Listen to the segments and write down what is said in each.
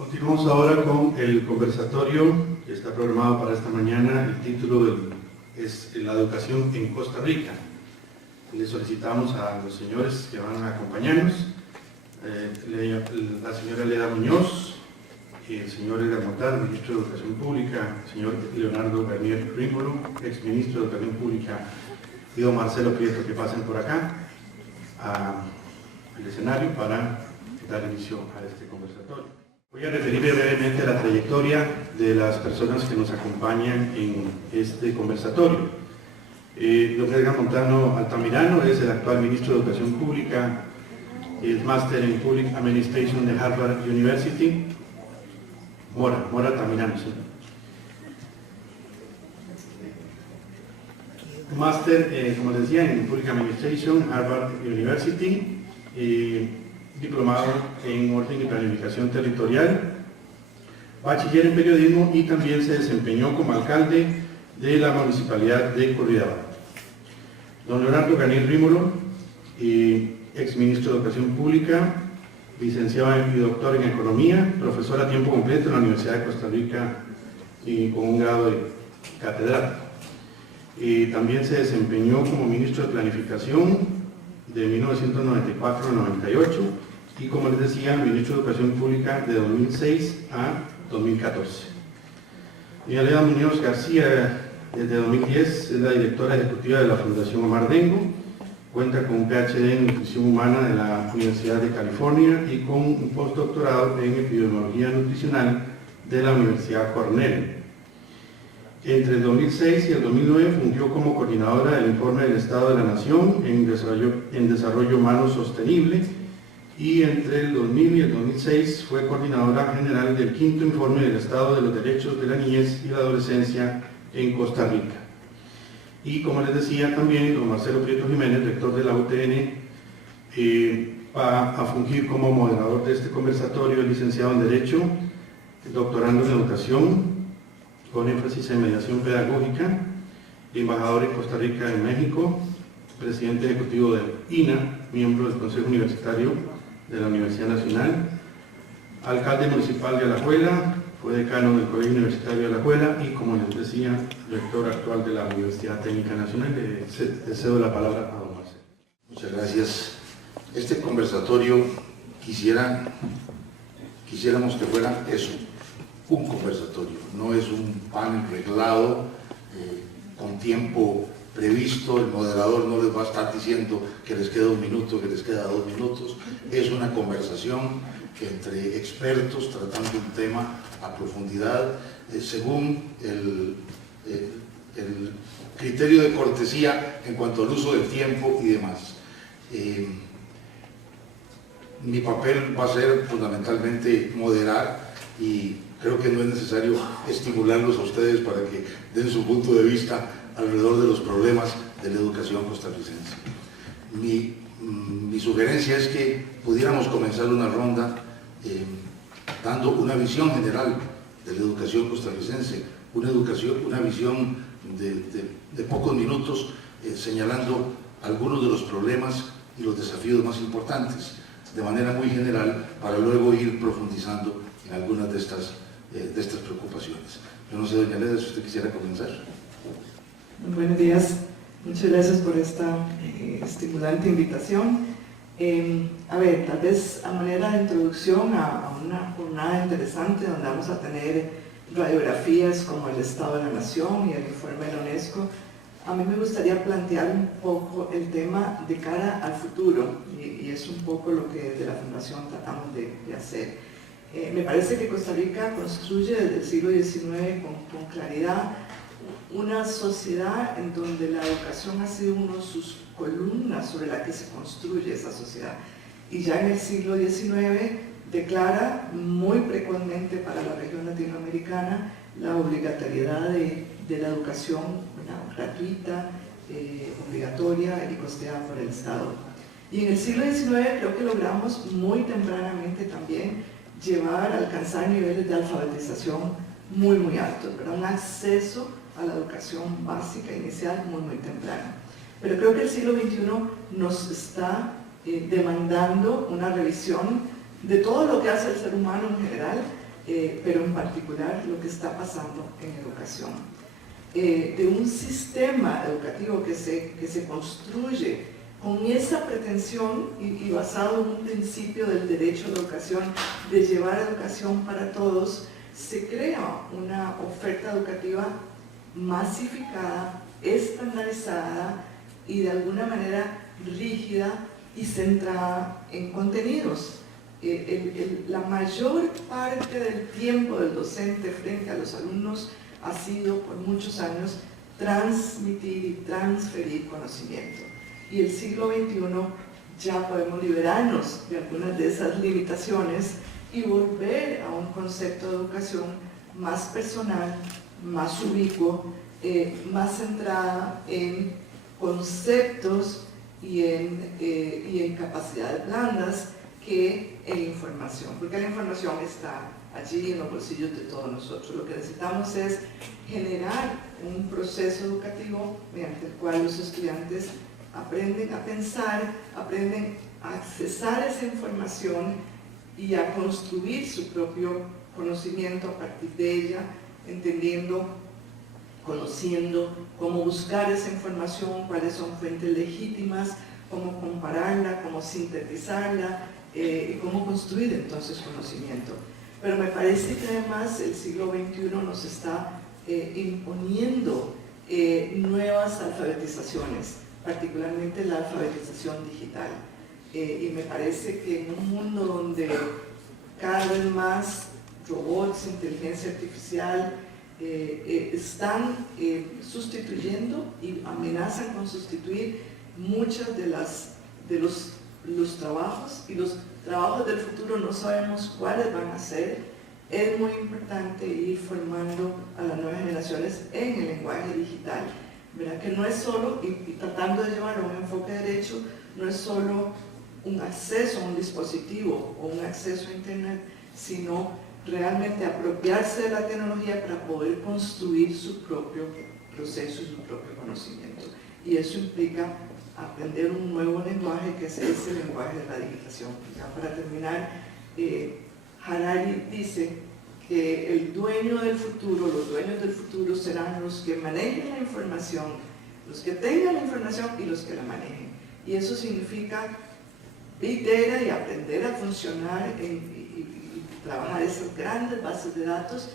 Continuamos ahora con el conversatorio que está programado para esta mañana. El título es La educación en Costa Rica. Le solicitamos a los señores que van a acompañarnos, la señora Leda Muñoz, el señor Edgar Montal, ministro de Educación Pública, el señor Leonardo Bernier Rímolo, exministro de Educación Pública, y don Marcelo Prieto, que pasen por acá al escenario para dar inicio a este conversatorio. Voy a referirme brevemente a la trayectoria de las personas que nos acompañan en este conversatorio. Don Edgar Montano Altamirano es el actual ministro de Educación Pública, es máster en Public Administration de Harvard University. Mora Altamirano, sí. Máster, como les decía, en Public Administration, Harvard University, diplomado en Orden y Planificación Territorial, bachiller en Periodismo y también se desempeñó como alcalde de la Municipalidad de Curridabat. Don Leonardo Bernier Rímolo, exministro de Educación Pública, licenciado y doctor en Economía, profesor a tiempo completo en la Universidad de Costa Rica y con un grado de catedrático. También se desempeñó como ministro de Planificación de 1994 a 98 y, como les decía, ministro de Educación Pública de 2006 a 2014. Doña Leda Muñoz García, desde 2010 es la directora ejecutiva de la Fundación Omar Dengo, cuenta con un PhD en Nutrición Humana de la Universidad de California y con un postdoctorado en Epidemiología Nutricional de la Universidad Cornell. Entre el 2006 y el 2009 fungió como coordinadora del Informe del Estado de la Nación en Desarrollo Humano Sostenible y entre el 2000 y el 2006 fue coordinadora general del quinto Informe del Estado de los Derechos de la Niñez y la Adolescencia en Costa Rica. Y como les decía también, don Marcelo Prieto Jiménez, rector de la UTN, va a fungir como moderador de este conversatorio, licenciado en Derecho, doctorando en Educación, con énfasis en mediación pedagógica, embajador en Costa Rica en México, presidente ejecutivo del INA, miembro del Consejo Universitario de la Universidad Nacional, alcalde municipal de Alajuela, fue decano del Colegio Universitario de Alajuela y, como les decía, rector actual de la Universidad Técnica Nacional. Le cedo la palabra a don Marcelo. Muchas gracias. Este conversatorio quisiéramos que fuera eso, un conversatorio, no es un panel reglado con tiempo previsto. El moderador no les va a estar diciendo que les queda 1 minuto, que les queda 2 minutos. Es una conversación entre expertos tratando un tema a profundidad según el criterio de cortesía en cuanto al uso del tiempo y demás. Mi papel va a ser fundamentalmente moderar y creo que no es necesario estimularlos a ustedes para que den su punto de vista alrededor de los problemas de la educación costarricense. Mi sugerencia es que pudiéramos comenzar una ronda dando una visión general de la educación costarricense, una visión de pocos minutos, señalando algunos de los problemas y los desafíos más importantes, de manera muy general, para luego ir profundizando en algunas de estas preocupaciones. Yo no sé, doña Leda, si usted quisiera comenzar. Buenos días, muchas gracias por esta estimulante invitación. A ver, tal vez a manera de introducción a una jornada interesante donde vamos a tener radiografías como el Estado de la Nación y el informe de la UNESCO, a mí me gustaría plantear un poco el tema de cara al futuro y es un poco lo que desde la Fundación tratamos de hacer. Me parece que Costa Rica construye desde el siglo XIX con claridad una sociedad en donde la educación ha sido una de sus columnas sobre la que se construye esa sociedad. Y ya en el siglo XIX declara muy precocemente para la región latinoamericana la obligatoriedad de la educación gratuita, obligatoria y costeada por el Estado. Y en el siglo XIX creo que logramos muy tempranamente también alcanzar niveles de alfabetización muy altos, ¿verdad? Un acceso a la educación básica inicial muy temprano. Pero creo que el siglo XXI nos está demandando una revisión de todo lo que hace el ser humano en general, pero en particular lo que está pasando en educación. De un sistema educativo que se construye con esa pretensión y basado en un principio del derecho a la educación, de llevar educación para todos, se crea una oferta educativa masificada, estandarizada y de alguna manera rígida y centrada en contenidos. La mayor parte del tiempo del docente frente a los alumnos ha sido por muchos años transmitir y transferir conocimiento. Y el siglo XXI ya podemos liberarnos de algunas de esas limitaciones y volver a un concepto de educación más personal, más ubicuo, más centrada en conceptos y en capacidades blandas que en información, porque la información está allí en los bolsillos de todos nosotros. Lo que necesitamos es generar un proceso educativo mediante el cual los estudiantes aprenden a pensar, aprenden a accesar esa información y a construir su propio conocimiento a partir de ella, entendiendo, conociendo cómo buscar esa información, cuáles son fuentes legítimas, cómo compararla, cómo sintetizarla y cómo construir entonces conocimiento. Pero me parece que además el siglo XXI nos está imponiendo nuevas alfabetizaciones, particularmente la alfabetización digital. Y me parece que en un mundo donde cada vez más robots, inteligencia artificial, están sustituyendo y amenazan con sustituir muchas de los trabajos, y los trabajos del futuro no sabemos cuáles van a ser. Es muy importante ir formando a las nuevas generaciones en el lenguaje digital, ¿verdad? Que no es solo, y tratando de llevar a un enfoque derecho, no es solo un acceso a un dispositivo o un acceso a internet, sino realmente apropiarse de la tecnología para poder construir su propio proceso y su propio conocimiento. Y eso implica aprender un nuevo lenguaje, que es ese lenguaje de la digitación. Ya para terminar, Harari dice que el dueño del futuro, los dueños del futuro serán los que manejen la información, los que tengan la información y los que la manejen. Y eso significa Big Data y aprender a funcionar y trabajar esas grandes bases de datos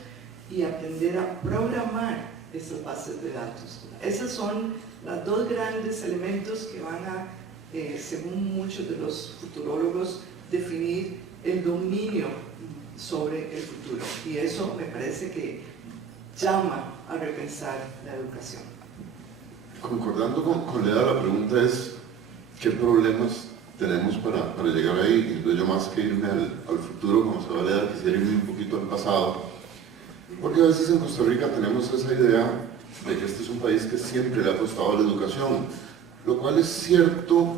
y aprender a programar esas bases de datos. Esos son los dos grandes elementos que van a, según muchos de los futurólogos, definir el dominio sobre el futuro. Y eso me parece que llama a repensar la educación. Concordando con Leda, la pregunta es ¿qué problemas tenemos para llegar ahí? Y yo, más que irme al futuro, como se va a Leda, quisiera irme un poquito al pasado, porque a veces en Costa Rica tenemos esa idea de que este es un país que siempre le ha costado la educación, lo cual es cierto,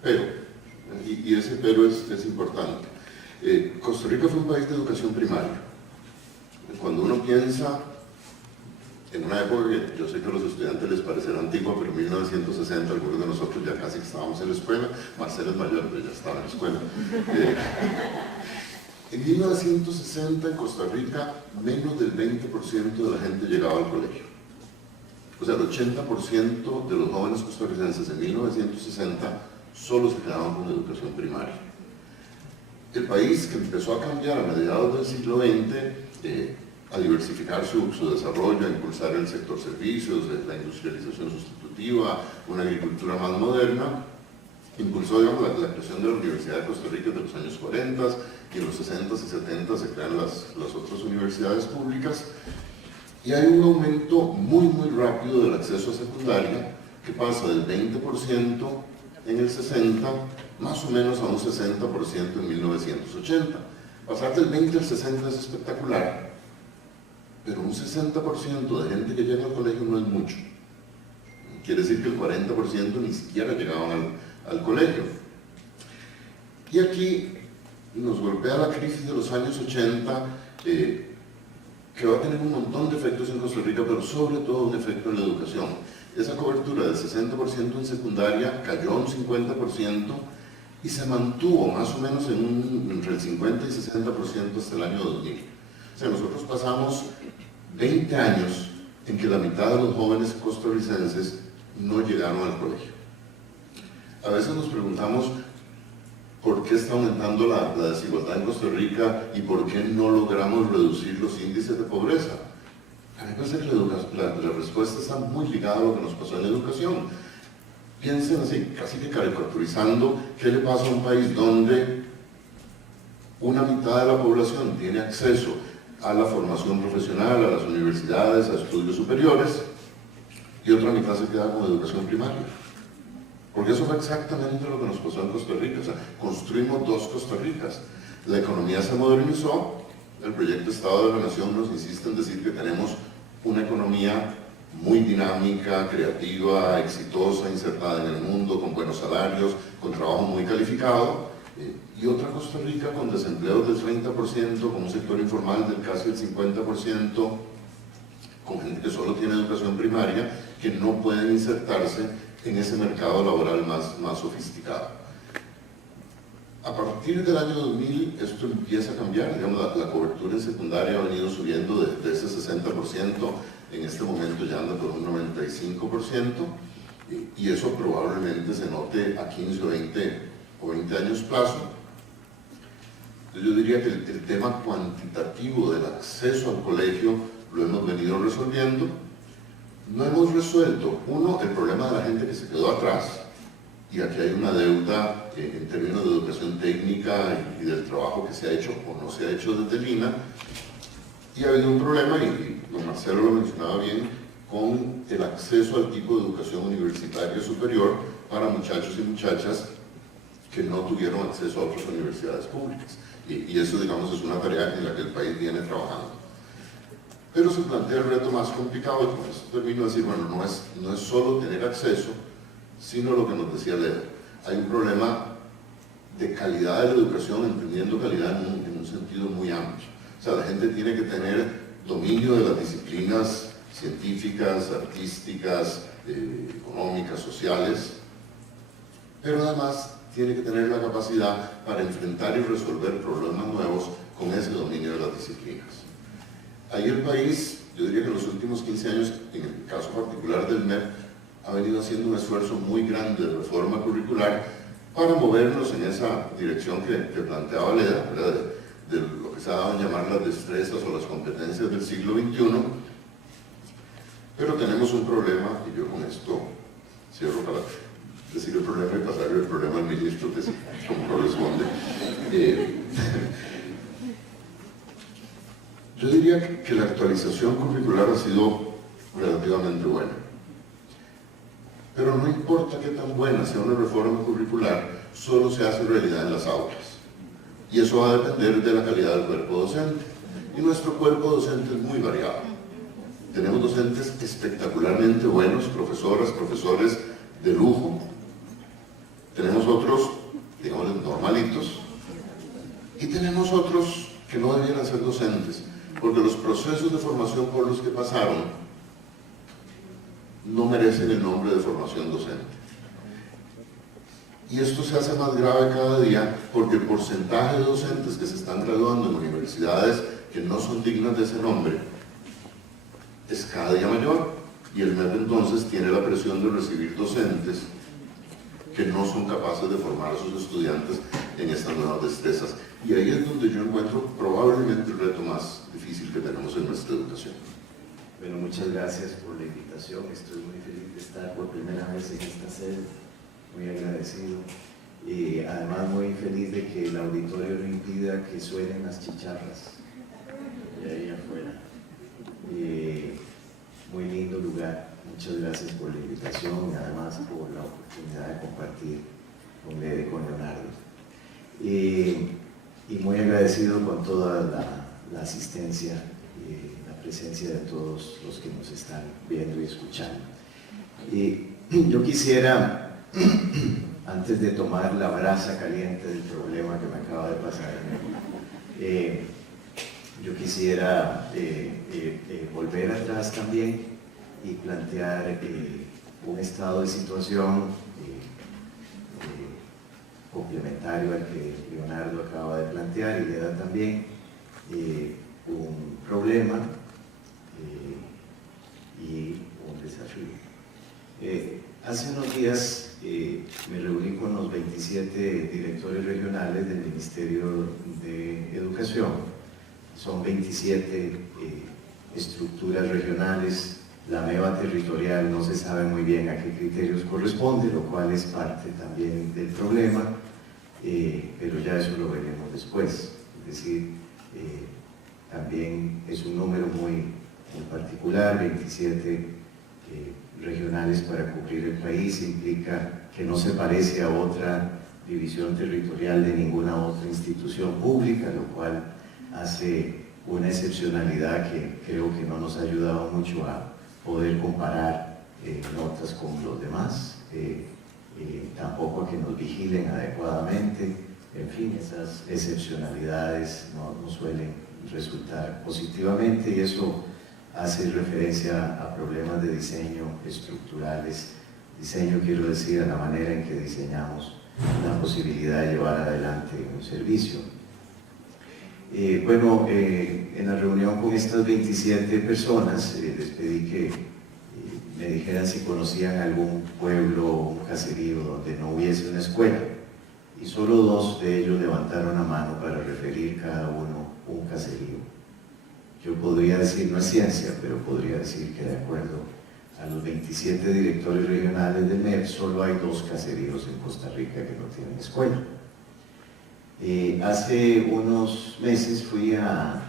pero, y ese pero es importante. Costa Rica fue un país de educación primaria. Cuando uno piensa en una época que yo sé que a los estudiantes les parecerá antigua, pero en 1960 algunos de nosotros ya casi estábamos en la escuela. Marcela es mayor, pero ya estaba en la escuela. En 1960 en Costa Rica menos del 20% de la gente llegaba al colegio. O sea, el 80% de los jóvenes costarricenses en 1960 solo se quedaban con educación primaria. El país, que empezó a cambiar a mediados del siglo XX, a diversificar su desarrollo, a impulsar el sector servicios, la industrialización sustitutiva, una agricultura más moderna, impulsó, digamos, la creación de la Universidad de Costa Rica de los años 40, y en los 60 y 70 se crean las otras universidades públicas, y hay un aumento muy rápido del acceso a secundaria, que pasa del 20% en el 60, más o menos a un 60% en 1980. Pasar del 20 al 60 es espectacular, pero un 60% de gente que llega al colegio no es mucho. Quiere decir que el 40% ni siquiera llegaban al colegio. Y aquí nos golpea la crisis de los años 80, que va a tener un montón de efectos en Costa Rica, pero sobre todo un efecto en la educación. Esa cobertura del 60% en secundaria cayó a un 50%, y se mantuvo más o menos entre el 50 y 60% hasta el año 2000. O sea, nosotros pasamos 20 años en que la mitad de los jóvenes costarricenses no llegaron al colegio. A veces nos preguntamos por qué está aumentando la desigualdad en Costa Rica y por qué no logramos reducir los índices de pobreza. A mí me parece que la respuesta está muy ligada a lo que nos pasó en la educación. Piensen así, casi que caricaturizando, ¿qué le pasa a un país donde una mitad de la población tiene acceso a la formación profesional, a las universidades, a estudios superiores, y otra mitad se queda con educación primaria? Porque eso fue exactamente lo que nos pasó en Costa Rica. O sea, construimos dos Costa Ricas. La economía se modernizó, el proyecto Estado de la Nación nos insiste en decir que tenemos una economía muy dinámica, creativa, exitosa, insertada en el mundo, con buenos salarios, con trabajo muy calificado, y otra Costa Rica con desempleos del 30%, con un sector informal del casi el 50%, con gente que solo tiene educación primaria, que no pueden insertarse en ese mercado laboral más sofisticado. A partir del año 2000 esto empieza a cambiar, digamos, la cobertura en secundaria ha venido subiendo de ese 60%, en este momento ya anda por un 95%, y eso probablemente se note a 15 o 20 años plazo. Yo diría que el tema cuantitativo del acceso al colegio lo hemos venido resolviendo. No hemos resuelto, uno, el problema de la gente que se quedó atrás, y aquí hay una deuda en términos de educación técnica y del trabajo que se ha hecho o no se ha hecho desde el INA, y ha habido un problema, y don Marcelo lo mencionaba bien, con el acceso al tipo de educación universitaria superior para muchachos y muchachas que no tuvieron acceso a otras universidades públicas. Y eso, digamos, es una tarea en la que el país viene trabajando. Pero se plantea el reto más complicado, y con eso termino de decir, bueno, no es solo tener acceso, sino lo que nos decía Leda. Hay un problema de calidad de la educación, entendiendo calidad en un sentido muy amplio. O sea, la gente tiene que tener dominio de las disciplinas científicas, artísticas, económicas, sociales, pero además tiene que tener la capacidad para enfrentar y resolver problemas nuevos con ese dominio de las disciplinas. Ahí el país, yo diría que en los últimos 15 años, en el caso particular del MEP, ha venido haciendo un esfuerzo muy grande de reforma curricular para movernos en esa dirección que planteaba Leda, ¿verdad? De lo que se ha dado a llamar las destrezas o las competencias del siglo XXI. Pero tenemos un problema, y yo con esto cierro para decir el problema y pasarle el problema al ministro, que sí, como corresponde. Yo diría que la actualización curricular ha sido relativamente buena. Pero no importa qué tan buena sea una reforma curricular, solo se hace realidad en las aulas. Y eso va a depender de la calidad del cuerpo docente. Y nuestro cuerpo docente es muy variado. Tenemos docentes espectacularmente buenos, profesoras, profesores de lujo. Tenemos otros, digamos, normalitos. Y tenemos otros que no debieran ser docentes, porque los procesos de formación por los que pasaron no merecen el nombre de formación docente. Y esto se hace más grave cada día porque el porcentaje de docentes que se están graduando en universidades que no son dignas de ese nombre es cada día mayor, y el MEP entonces tiene la presión de recibir docentes que no son capaces de formar a sus estudiantes en estas nuevas destrezas. Y ahí es donde yo encuentro probablemente el reto más difícil que tenemos en nuestra educación. Bueno, muchas gracias por la invitación. Estoy muy feliz de estar por primera vez en esta sede, muy agradecido. Y además muy feliz de que el auditorio no impida que suenen las chicharras de ahí afuera. Muy lindo lugar. Muchas gracias por la invitación y además por la oportunidad de compartir con Leda y con Leonardo. Y muy agradecido con toda la asistencia y la presencia de todos los que nos están viendo y escuchando. Yo quisiera, antes de tomar la brasa caliente del problema que me acaba de pasar, yo quisiera volver atrás también y plantear un estado de situación complementario al que Leonardo acaba de plantear, y le da también un problema y un desafío. Hace unos días me reuní con los 27 directores regionales del Ministerio de Educación. Son 27 estructuras regionales. La MEVA territorial no se sabe muy bien a qué criterios corresponde, lo cual es parte también del problema, pero ya eso lo veremos después. Es decir, también es un número muy particular, 27 regionales para cubrir el país, implica que no se parece a otra división territorial de ninguna otra institución pública, lo cual hace una excepcionalidad que creo que no nos ha ayudado mucho a poder comparar notas con los demás, tampoco a que nos vigilen adecuadamente. En fin, esas excepcionalidades no suelen resultar positivamente, y eso hace referencia a problemas de diseño estructurales. Diseño, quiero decir, a la manera en que diseñamos la posibilidad de llevar adelante un servicio. Bueno, en la reunión con estas 27 personas les pedí que me dijeran si conocían algún pueblo o un caserío donde no hubiese una escuela, y solo 2 de ellos levantaron la mano para referir cada uno un caserío. Yo podría decir, no es ciencia, pero podría decir que de acuerdo a los 27 directores regionales del MEP, solo hay 2 caseríos en Costa Rica que no tienen escuela. Hace unos meses fui a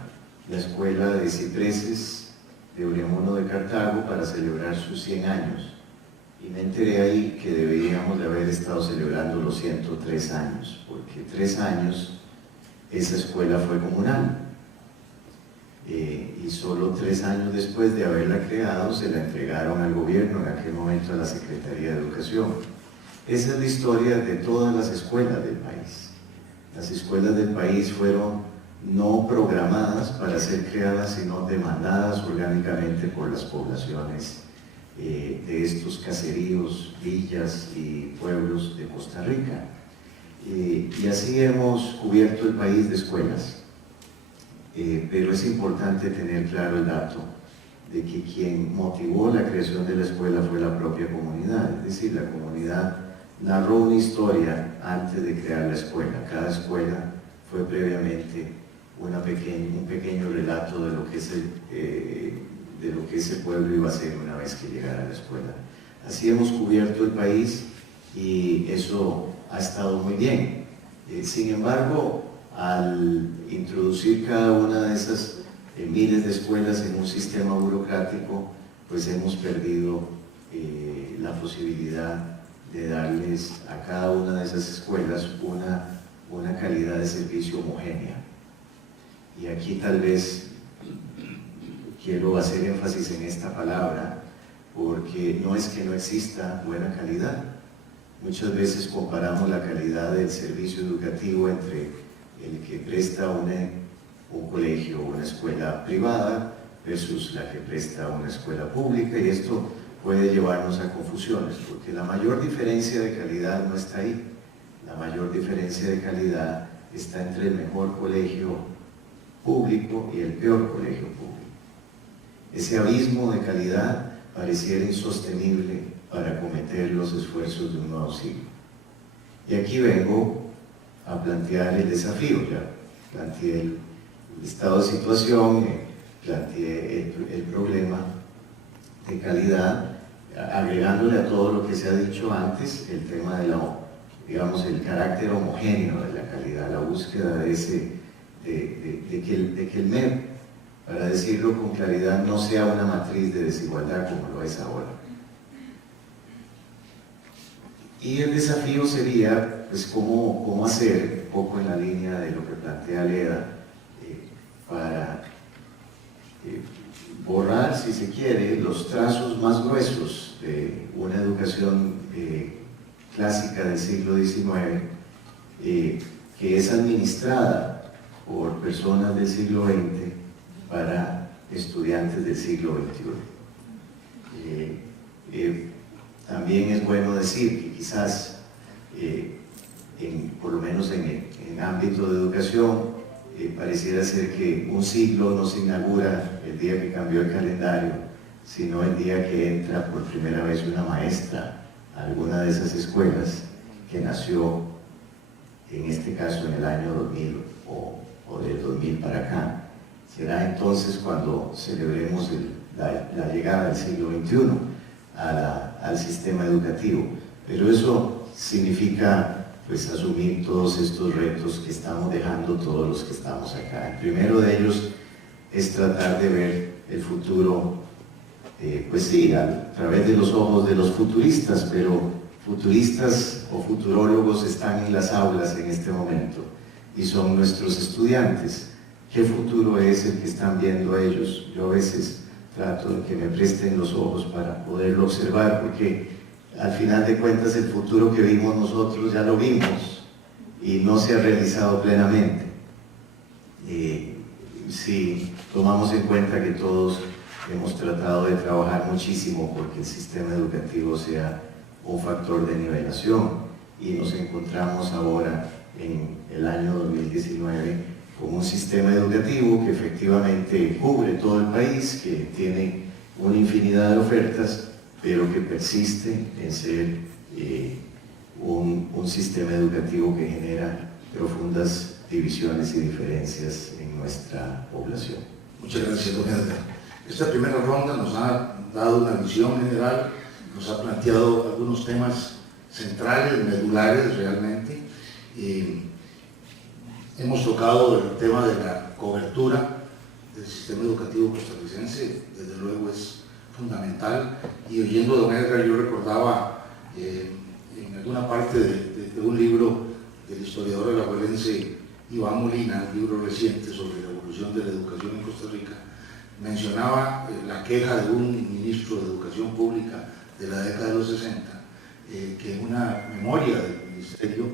la escuela de Cipreses de Oriamuno de Cartago para celebrar sus 100 años, y me enteré ahí que deberíamos de haber estado celebrando los 103 años, porque 3 años esa escuela fue comunal. Y solo 3 años después de haberla creado se la entregaron al gobierno, en aquel momento a la Secretaría de Educación. Esa es la historia de todas las escuelas del país. Las escuelas del país fueron no programadas para ser creadas, sino demandadas orgánicamente por las poblaciones de estos caseríos, villas y pueblos de Costa Rica. Y así hemos cubierto el país de escuelas. Pero es importante tener claro el dato de que quien motivó la creación de la escuela fue la propia comunidad, es decir, la comunidad narró una historia antes de crear la escuela. Cada escuela fue previamente un pequeño relato de lo que ese pueblo iba a ser una vez que llegara a la escuela. Así hemos cubierto el país y eso ha estado muy bien. Sin embargo, al introducir cada una de esas miles de escuelas en un sistema burocrático, pues hemos perdido la posibilidad de darles a cada una de esas escuelas una calidad de servicio homogénea. Y aquí tal vez quiero hacer énfasis en esta palabra, porque no es que no exista buena calidad. Muchas veces comparamos la calidad del servicio educativo entre el que presta un colegio o una escuela privada versus la que presta una escuela pública, y esto puede llevarnos a confusiones, porque la mayor diferencia de calidad no está ahí. La mayor diferencia de calidad está entre el mejor colegio público y el peor colegio público. Ese abismo de calidad pareciera insostenible para acometer los esfuerzos de un nuevo siglo. Y aquí vengo a plantear el desafío. Ya planteé el estado de situación, planteé el problema de calidad, agregándole a todo lo que se ha dicho antes el tema de el carácter homogéneo de la calidad, la búsqueda de que el MEP, para decirlo con claridad, no sea una matriz de desigualdad como lo es ahora. Y el desafío sería, pues, cómo hacer, un poco en la línea de lo que plantea Leda, para borrar, si se quiere, los trazos más gruesos de una educación clásica del siglo XIX, que es administrada por personas del siglo XX para estudiantes del siglo XXI. También es bueno decir que quizás por lo menos en ámbito de educación, pareciera ser que un siglo no se inaugura el día que cambió el calendario, sino el día que entra por primera vez una maestra a alguna de esas escuelas que nació, en este caso, en el año 2000 o del 2000 para acá. Será entonces cuando celebremos la llegada del siglo XXI al sistema educativo. Pero eso significa pues asumir todos estos retos que estamos dejando todos los que estamos acá. El primero de ellos es tratar de ver el futuro, pues sí, a través de los ojos de los futuristas, pero futuristas o futurólogos están en las aulas en este momento y son nuestros estudiantes. ¿Qué futuro es el que están viendo ellos? Yo a veces trato de que me presten los ojos para poderlo observar, porque al final de cuentas el futuro que vimos nosotros ya lo vimos y no se ha realizado plenamente. Si tomamos en cuenta que todos hemos tratado de trabajar muchísimo porque el sistema educativo sea un factor de nivelación y nos encontramos ahora en el año 2019 con un sistema educativo que efectivamente cubre todo el país, que tiene una infinidad de ofertas, pero que persiste en ser un sistema educativo que genera profundas divisiones y diferencias en nuestra población. Muchas gracias, don Edgar. Esta primera ronda nos ha dado una visión general, nos ha planteado algunos temas centrales, medulares realmente. Hemos tocado el tema de la cobertura del sistema educativo costarricense, desde luego es fundamental, y oyendo a don Edgar yo recordaba en alguna parte de un libro del historiador alajuelense Iván Molina, un libro reciente sobre la evolución de la educación en Costa Rica, mencionaba la queja de un ministro de Educación Pública de la década de los 60, que en una memoria del ministerio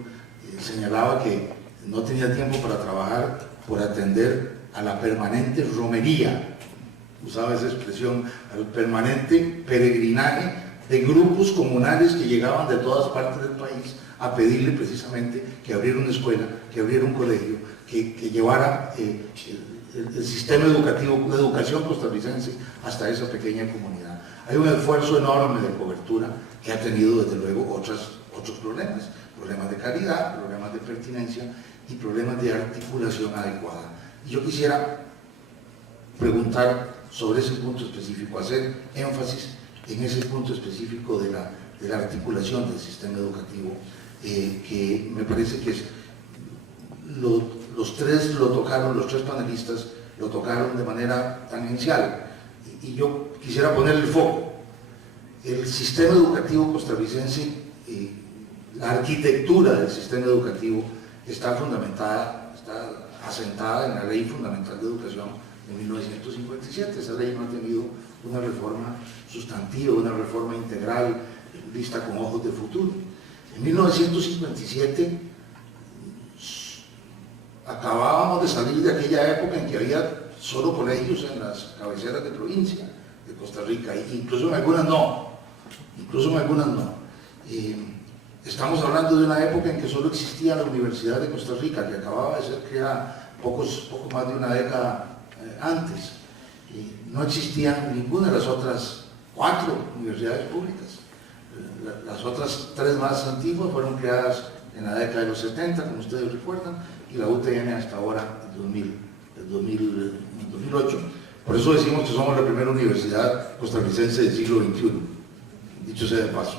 señalaba que no tenía tiempo para trabajar por atender a la permanente romería, usaba esa expresión, al permanente peregrinaje de grupos comunales que llegaban de todas partes del país a pedirle precisamente que abriera una escuela, que abriera un colegio, que llevara el sistema educativo, la educación costarricense hasta esa pequeña comunidad. Hay un esfuerzo enorme de cobertura que ha tenido desde luego otros problemas de calidad, problemas de pertinencia y problemas de articulación adecuada. Y yo quisiera preguntar sobre ese punto específico, hacer énfasis en ese punto específico de la articulación del sistema educativo, que me parece que los tres panelistas lo tocaron de manera tangencial, y yo quisiera poner el foco. El sistema educativo costarricense, la arquitectura del sistema educativo está asentada en la Ley Fundamental de Educación de 1957. Esa ley no ha tenido una reforma sustantiva, una reforma integral, vista con ojos de futuro. En 1957 acabábamos de salir de aquella época en que había solo colegios en las cabeceras de provincia de Costa Rica, incluso en algunas no. Estamos hablando de una época en que solo existía la Universidad de Costa Rica, que acababa de ser creada poco más de una década antes. No existían ninguna de las otras 4 universidades públicas. Las otras 3 más antiguas fueron creadas en la década de los 70, como ustedes recuerdan, y la UTN hasta ahora, en 2008. Por eso decimos que somos la primera universidad costarricense del siglo XXI, dicho sea de paso.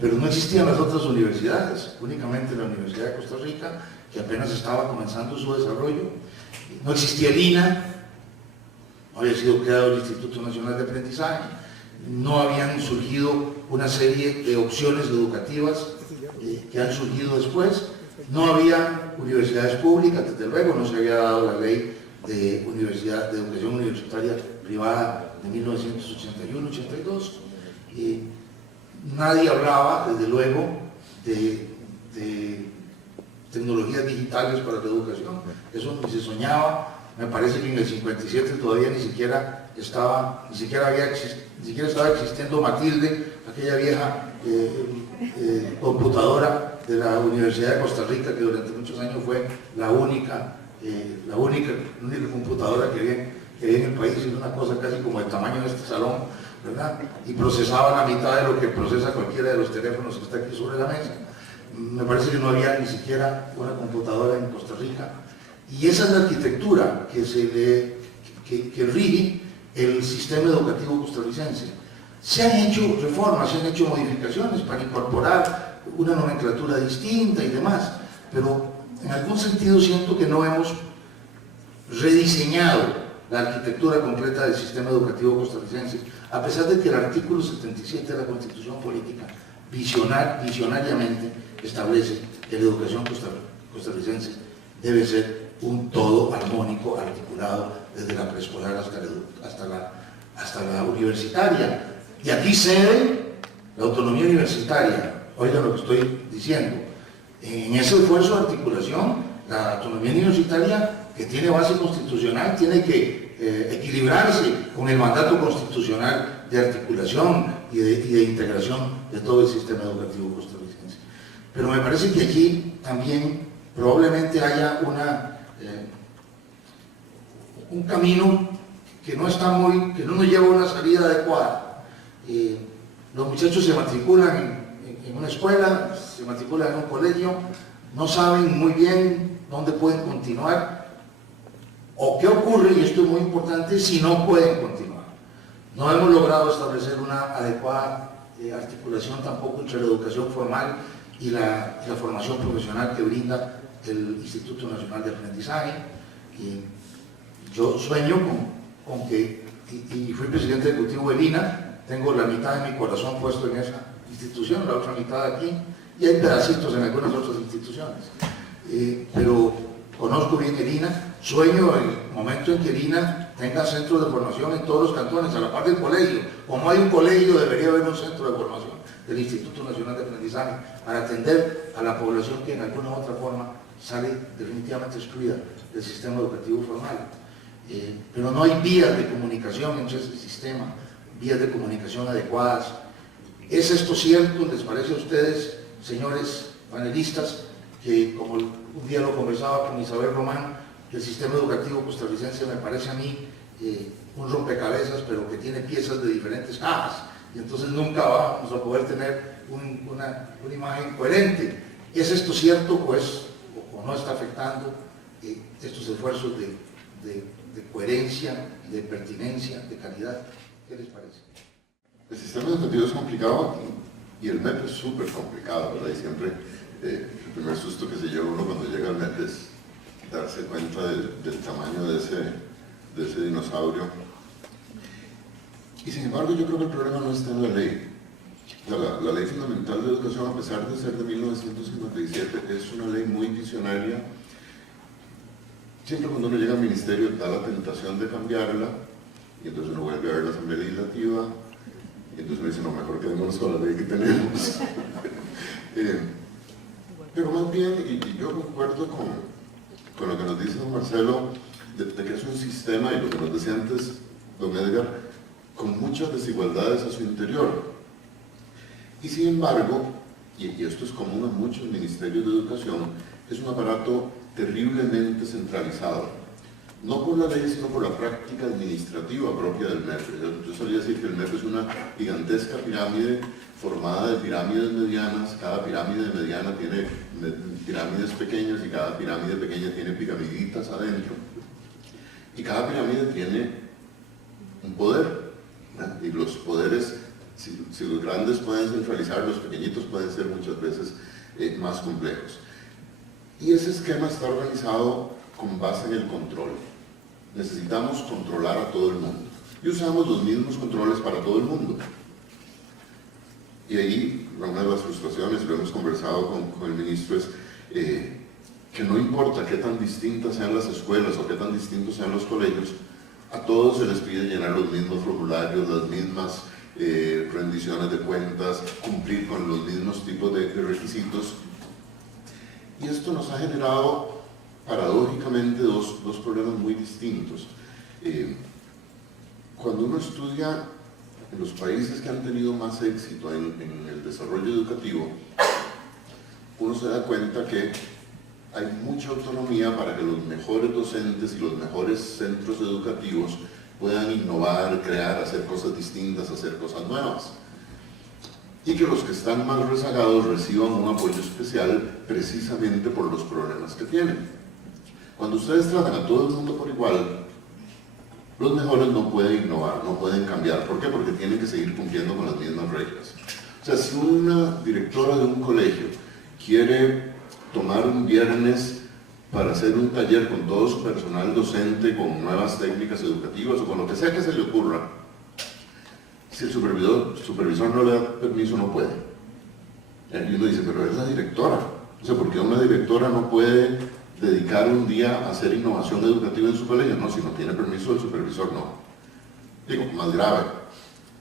Pero no existían las otras universidades, únicamente la Universidad de Costa Rica, que apenas estaba comenzando su desarrollo. No existía el INA, no había sido creado el Instituto Nacional de Aprendizaje, no habían surgido una serie de opciones educativas que han surgido después, no había universidades públicas, desde luego no se había dado la ley de educación universitaria privada de 1981-82, nadie hablaba, desde luego, de tecnologías digitales para la educación, eso ni se soñaba me parece que en el 57 todavía ni siquiera estaba existiendo Matilde, aquella vieja computadora de la Universidad de Costa Rica, que durante muchos años fue la única computadora que había en el país, era una cosa casi como el tamaño de este salón, ¿verdad? Y procesaba la mitad de lo que procesa cualquiera de los teléfonos que está aquí sobre la mesa. Me parece que no había ni siquiera una computadora en Costa Rica. Y esa es la arquitectura que rige el sistema educativo costarricense. Se han hecho reformas, se han hecho modificaciones para incorporar una nomenclatura distinta y demás, pero en algún sentido siento que no hemos rediseñado la arquitectura completa del sistema educativo costarricense, a pesar de que el artículo 77 de la Constitución Política visionariamente establece que la educación costarricense debe ser un todo armónico, articulado desde la preescolar hasta la universitaria. Y aquí cede la autonomía universitaria. Oigan lo que estoy diciendo. En ese esfuerzo de articulación, la autonomía universitaria, que tiene base constitucional, tiene que equilibrarse con el mandato constitucional de articulación y de integración de todo el sistema educativo costarricense. Pero me parece que aquí también probablemente haya un camino que no nos lleva a una salida adecuada. Los muchachos se matriculan en una escuela, se matriculan en un colegio, no saben muy bien dónde pueden continuar o qué ocurre, y esto es muy importante, si no pueden continuar. No hemos logrado establecer una adecuada articulación tampoco entre la educación formal y la formación profesional que brinda el Instituto Nacional de Aprendizaje. Yo sueño con que, y fui presidente ejecutivo del INA, tengo la mitad de mi corazón puesto en esa institución, la otra mitad aquí, y hay pedacitos en algunas otras instituciones. Pero conozco bien el INA, sueño en el momento en que el INA tenga centros de formación en todos los cantones, a la par del colegio. Como hay un colegio, debería haber un centro de formación del Instituto Nacional de Aprendizaje para atender a la población que en alguna u otra forma sale definitivamente excluida del sistema educativo formal. Pero no hay vías de comunicación entre ese sistema, vías de comunicación adecuadas. ¿Es esto cierto? ¿Les parece a ustedes, señores panelistas, que como un día lo conversaba con Isabel Román, que el sistema educativo costarricense me parece a mí un rompecabezas, pero que tiene piezas de diferentes cajas, y entonces nunca vamos a poder tener una imagen coherente? ¿Es esto cierto o no está afectando estos esfuerzos de coherencia, de pertinencia, de calidad? ¿Qué les parece? El sistema educativo es complicado y el MEP es súper complicado, ¿verdad? Y siempre el primer susto que se lleva uno cuando llega al MEP es darse cuenta del tamaño de ese dinosaurio. Y sin embargo, yo creo que el problema no está en la ley. La Ley Fundamental de Educación, a pesar de ser de 1957, es una ley muy visionaria. Siempre cuando uno llega al ministerio da la tentación de cambiarla, y entonces uno vuelve a ver la Asamblea Legislativa, y entonces me dice, no, mejor quedémonos con la ley que tenemos. Pero más bien, y yo concuerdo con lo que nos dice don Marcelo, de que es un sistema, y lo que nos decía antes don Edgar, con muchas desigualdades a su interior. Y sin embargo, y esto es común a muchos ministerios de educación, es un aparato terriblemente centralizado, no por la ley, sino por la práctica administrativa propia del MEP. Yo solía decir que el MEP es una gigantesca pirámide formada de pirámides medianas. Cada pirámide mediana tiene pirámides pequeñas, y cada pirámide pequeña tiene piramiditas adentro, y cada pirámide tiene un poder, ¿verdad? Y los poderes, si los grandes pueden centralizar, los pequeñitos pueden ser muchas veces más complejos. Y ese esquema está organizado con base en el control. Necesitamos controlar a todo el mundo. Y usamos los mismos controles para todo el mundo. Y ahí, una de las frustraciones, lo hemos conversado con el ministro, es que no importa qué tan distintas sean las escuelas o qué tan distintos sean los colegios, a todos se les pide llenar los mismos formularios, las mismas rendiciones de cuentas, cumplir con los mismos tipos de requisitos. Y esto nos ha generado paradójicamente dos problemas muy distintos. Cuando uno estudia en los países que han tenido más éxito en el desarrollo educativo, uno se da cuenta que hay mucha autonomía para que los mejores docentes y los mejores centros educativos puedan innovar, crear, hacer cosas distintas, hacer cosas nuevas. Y que los que están más rezagados reciban un apoyo especial precisamente por los problemas que tienen. Cuando ustedes tratan a todo el mundo por igual, los mejores no pueden innovar, no pueden cambiar. ¿Por qué? Porque tienen que seguir cumpliendo con las mismas reglas. O sea, si una directora de un colegio quiere tomar un viernes para hacer un taller con todo su personal docente, con nuevas técnicas educativas o con lo que sea que se le ocurra, si el supervisor no le da permiso, no puede. Y uno dice, pero es la directora. O sea, ¿por qué una directora no puede dedicar un día a hacer innovación educativa en su colegio? No, si no tiene permiso del supervisor, no. Digo, más grave,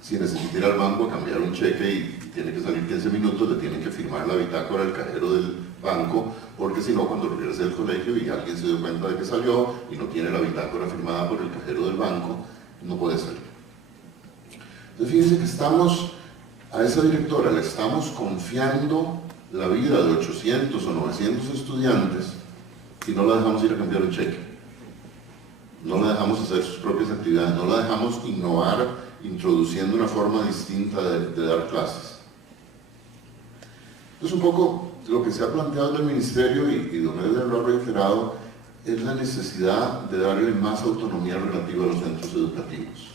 si necesita ir al banco a cambiar un cheque y tiene que salir 15 minutos, le tienen que firmar la bitácora al cajero del banco, porque si no, cuando regrese del colegio y alguien se dio cuenta de que salió y no tiene la bitácora firmada por el cajero del banco, no puede salir. Entonces fíjense que a esa directora le estamos confiando la vida de 800 o 900 estudiantes y no la dejamos ir a cambiar un cheque. No la dejamos hacer sus propias actividades, no la dejamos innovar introduciendo una forma distinta de dar clases. Entonces un poco lo que se ha planteado en el Ministerio, y don Edgar lo ha reiterado, es la necesidad de darle más autonomía relativa a los centros educativos.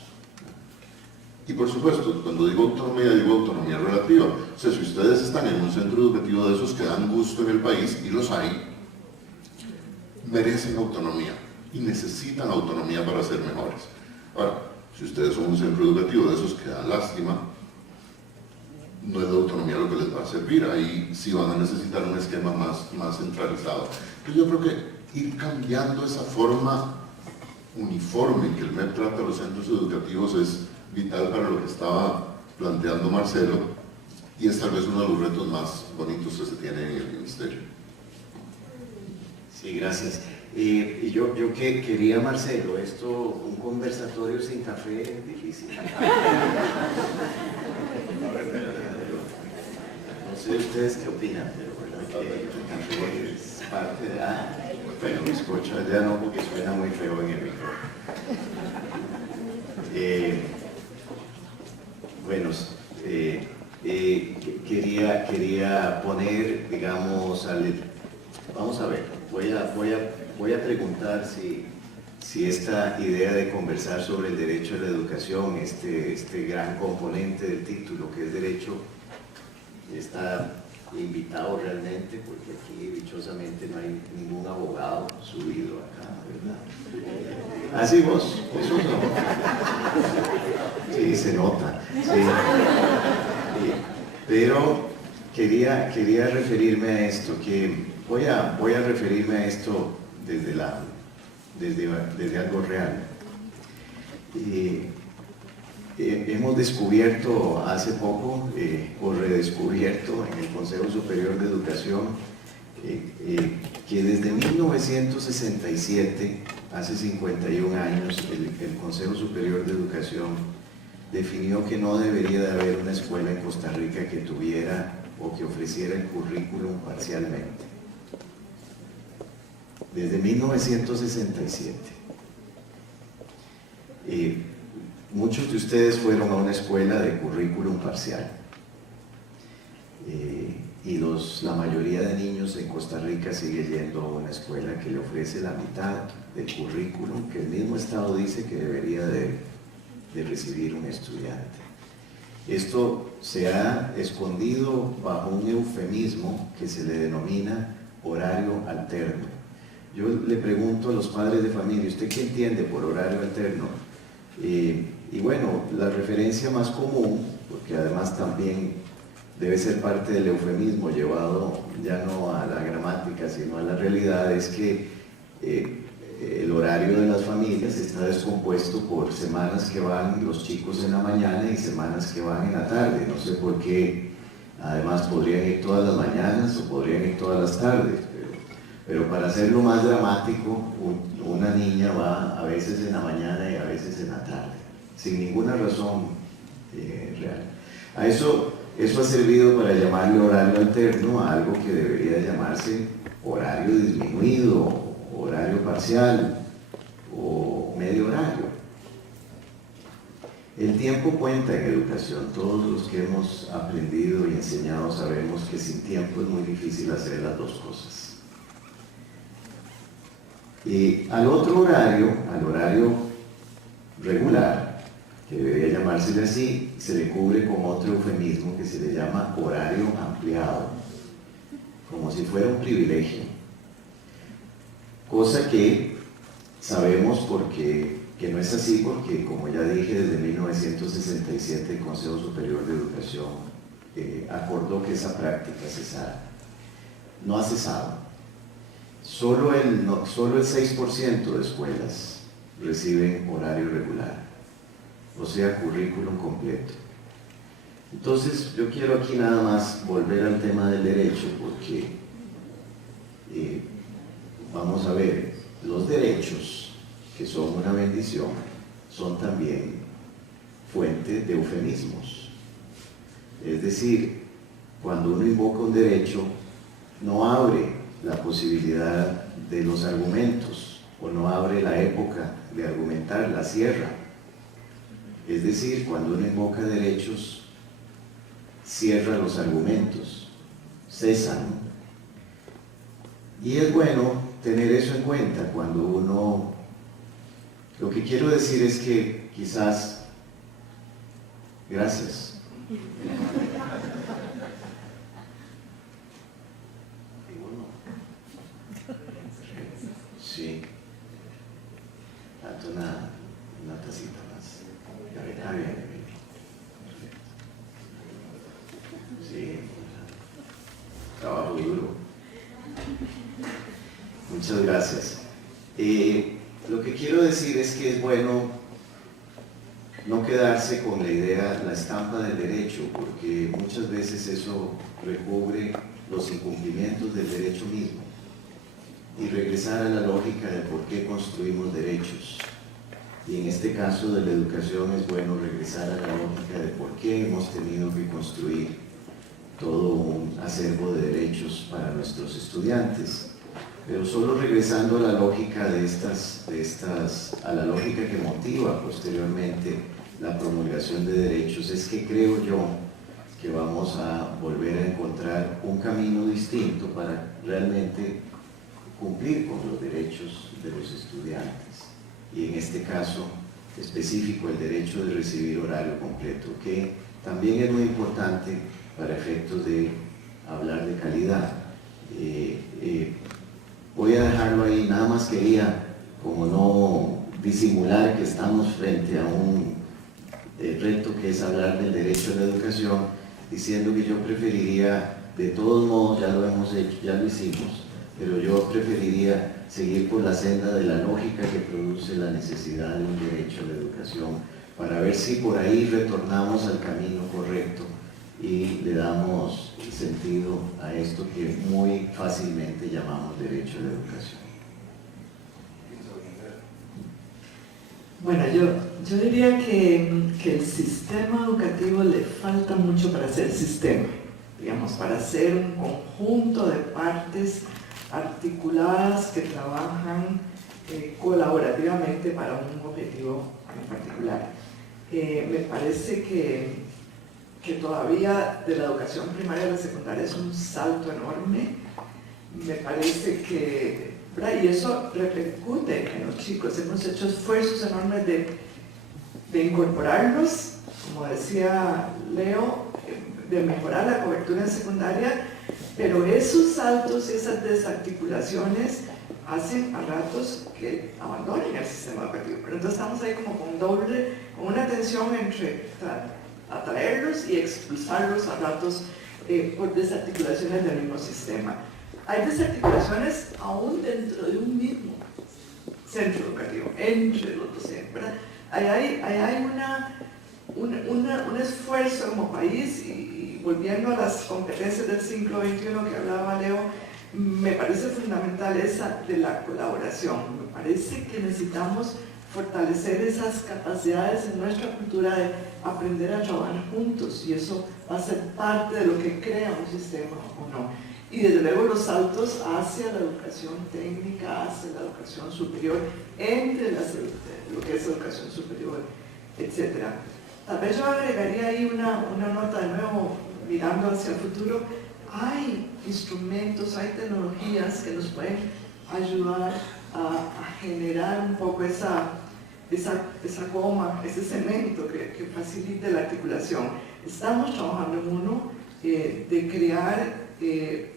Y por supuesto, cuando digo autonomía relativa. O sea, si ustedes están en un centro educativo de esos que dan gusto en el país, y los hay, merecen autonomía y necesitan autonomía para ser mejores. Ahora, si ustedes son un centro educativo de esos que dan lástima, no es la autonomía lo que les va a servir. Ahí sí van a necesitar un esquema más centralizado. Entonces yo creo que ir cambiando esa forma uniforme en que el MEP trata a los centros educativos es vital para lo que estaba planteando Marcelo, y es tal vez uno de los retos más bonitos que se tiene en el Ministerio. Sí, gracias. Y yo que quería, Marcelo, un conversatorio sin café es difícil. No sé ustedes qué opinan, pero verdad que el café es parte de... bueno, me escucho ya no, porque suena muy feo en el micrófono. Bueno, quería poner, digamos, vamos a ver, voy a preguntar si esta idea de conversar sobre el derecho a la educación, este gran componente del título que es derecho, está invitado realmente, porque aquí dichosamente no hay ningún abogado subido acá, ¿verdad? ¿Ah, sí, vos? Eso no. Sí, se nota. Sí. Pero quería referirme a esto, que voy a referirme a esto desde algo real. Hemos descubierto hace poco, o redescubierto en el Consejo Superior de Educación, que desde 1967, hace 51 años, el Consejo Superior de Educación definió que no debería de haber una escuela en Costa Rica que tuviera o que ofreciera el currículum parcialmente. Desde 1967. Muchos de ustedes fueron a una escuela de currículum parcial. Y la mayoría de niños en Costa Rica sigue yendo a una escuela que le ofrece la mitad del currículum que el mismo Estado dice que debería de recibir un estudiante. Esto se ha escondido bajo un eufemismo que se le denomina horario alterno. Yo le pregunto a los padres de familia, ¿usted qué entiende por horario alterno? Y bueno, la referencia más común, porque además también debe ser parte del eufemismo llevado ya no a la gramática sino a la realidad, es que el horario de las familias está descompuesto por semanas que van los chicos en la mañana y semanas que van en la tarde. No sé por qué, además podrían ir todas las mañanas o podrían ir todas las tardes, pero Pero para hacerlo más dramático, una niña va a veces en la mañana y a veces en la tarde, sin ninguna razón real. A eso ha servido para llamarle horario alterno a algo que debería llamarse horario disminuido, horario parcial o medio horario. El tiempo cuenta en educación. Todos los que hemos aprendido y enseñado sabemos que sin tiempo es muy difícil hacer las dos cosas. Y al otro horario, al horario regular, que debería llamársele así, se le cubre con otro eufemismo que se le llama horario ampliado, como si fuera un privilegio. Cosa que sabemos que no es así, porque, como ya dije, desde 1967 el Consejo Superior de Educación acordó que esa práctica cesara. No ha cesado. Solo el 6% de escuelas reciben horario regular, o sea, currículum completo. Entonces, yo quiero aquí nada más volver al tema del derecho, porque vamos a ver, los derechos, que son una bendición, son también fuente de eufemismos. Es decir, cuando uno invoca un derecho, no abre la posibilidad de los argumentos, o no abre la época de argumentar, la cierra. Es decir, cuando uno invoca derechos, cierra los argumentos, cesan. Y es bueno tener eso en cuenta cuando uno... Lo que quiero decir es que quizás... Gracias. Sí. Tanto una tacita más. Ah, bien. Sí. Trabajo duro. Muchas gracias. Lo que quiero decir es que es bueno no quedarse con la idea, la estampa del derecho, porque muchas veces eso recubre los incumplimientos del derecho mismo, y regresar a la lógica de por qué construimos derechos. Y en este caso de la educación es bueno regresar a la lógica de por qué hemos tenido que construir todo un acervo de derechos para nuestros estudiantes. Pero solo regresando a la lógica a la lógica que motiva posteriormente la promulgación de derechos, es que creo yo que vamos a volver a encontrar un camino distinto para realmente cumplir con los derechos de los estudiantes, y en este caso específico el derecho de recibir horario completo, que también es muy importante para efectos de hablar de calidad. Voy a dejarlo ahí, nada más quería como no disimular que estamos frente a un reto que es hablar del derecho a la educación, diciendo que yo preferiría, de todos modos ya lo hemos hecho, ya lo hicimos, pero yo preferiría seguir por la senda de la lógica que produce la necesidad de un derecho a la educación, para ver si por ahí retornamos al camino correcto y le damos sentido a esto que muy fácilmente llamamos derecho a la educación. Bueno, yo diría que el sistema educativo le falta mucho para ser sistema, digamos, para ser un conjunto de partes articuladas que trabajan colaborativamente para un objetivo en particular. Me parece que todavía de la educación primaria a la secundaria es un salto enorme. Me parece que, ¿verdad? Y eso repercute en los chicos. Hemos hecho esfuerzos enormes de incorporarlos, como decía Leo, de mejorar la cobertura en secundaria, pero esos saltos y esas desarticulaciones hacen a ratos que abandonen el sistema educativo. Pero entonces estamos ahí como con una tensión entre atraerlos y expulsarlos a ratos por desarticulaciones del mismo sistema. Hay desarticulaciones aún dentro de un mismo centro educativo, entre los docentes, ¿verdad? Hay un esfuerzo como país, y volviendo a las competencias del siglo XXI que hablaba Leo, me parece fundamental esa de la colaboración. Me parece que necesitamos fortalecer esas capacidades en nuestra cultura de aprender a trabajar juntos, y eso va a ser parte de lo que crea un sistema o no. Y desde luego los saltos hacia la educación técnica, hacia la educación superior, entre lo que es educación superior, etc. Tal vez yo agregaría ahí una nota de nuevo, mirando hacia el futuro. Hay instrumentos, hay tecnologías que nos pueden ayudar a generar un poco esa goma, ese cemento que facilite la articulación. Estamos trabajando en uno de crear, de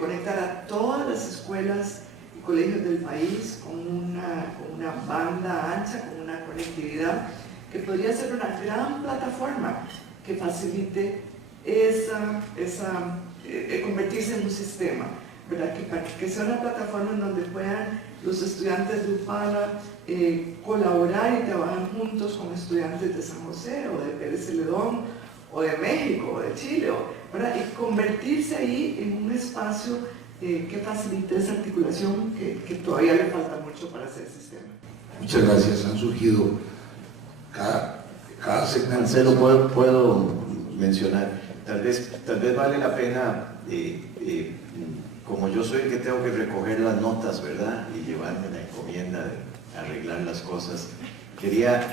conectar a todas las escuelas y colegios del país con una banda ancha, con una conectividad que podría ser una gran plataforma que facilite convertirse en un sistema, ¿verdad? Que sea una plataforma en donde puedan los estudiantes de UPALA colaborar y trabajar juntos con estudiantes de San José o de Pérez Celedón o de México o de Chile, ¿verdad? Y convertirse ahí en un espacio que facilite esa articulación que todavía le falta mucho para hacer sistema. Muchas gracias. Han surgido cada segmento. Marcelo, puedo mencionar, tal vez vale la pena, como yo soy el que tengo que recoger las notas, ¿verdad? Y llevarme la encomienda de arreglar las cosas, quería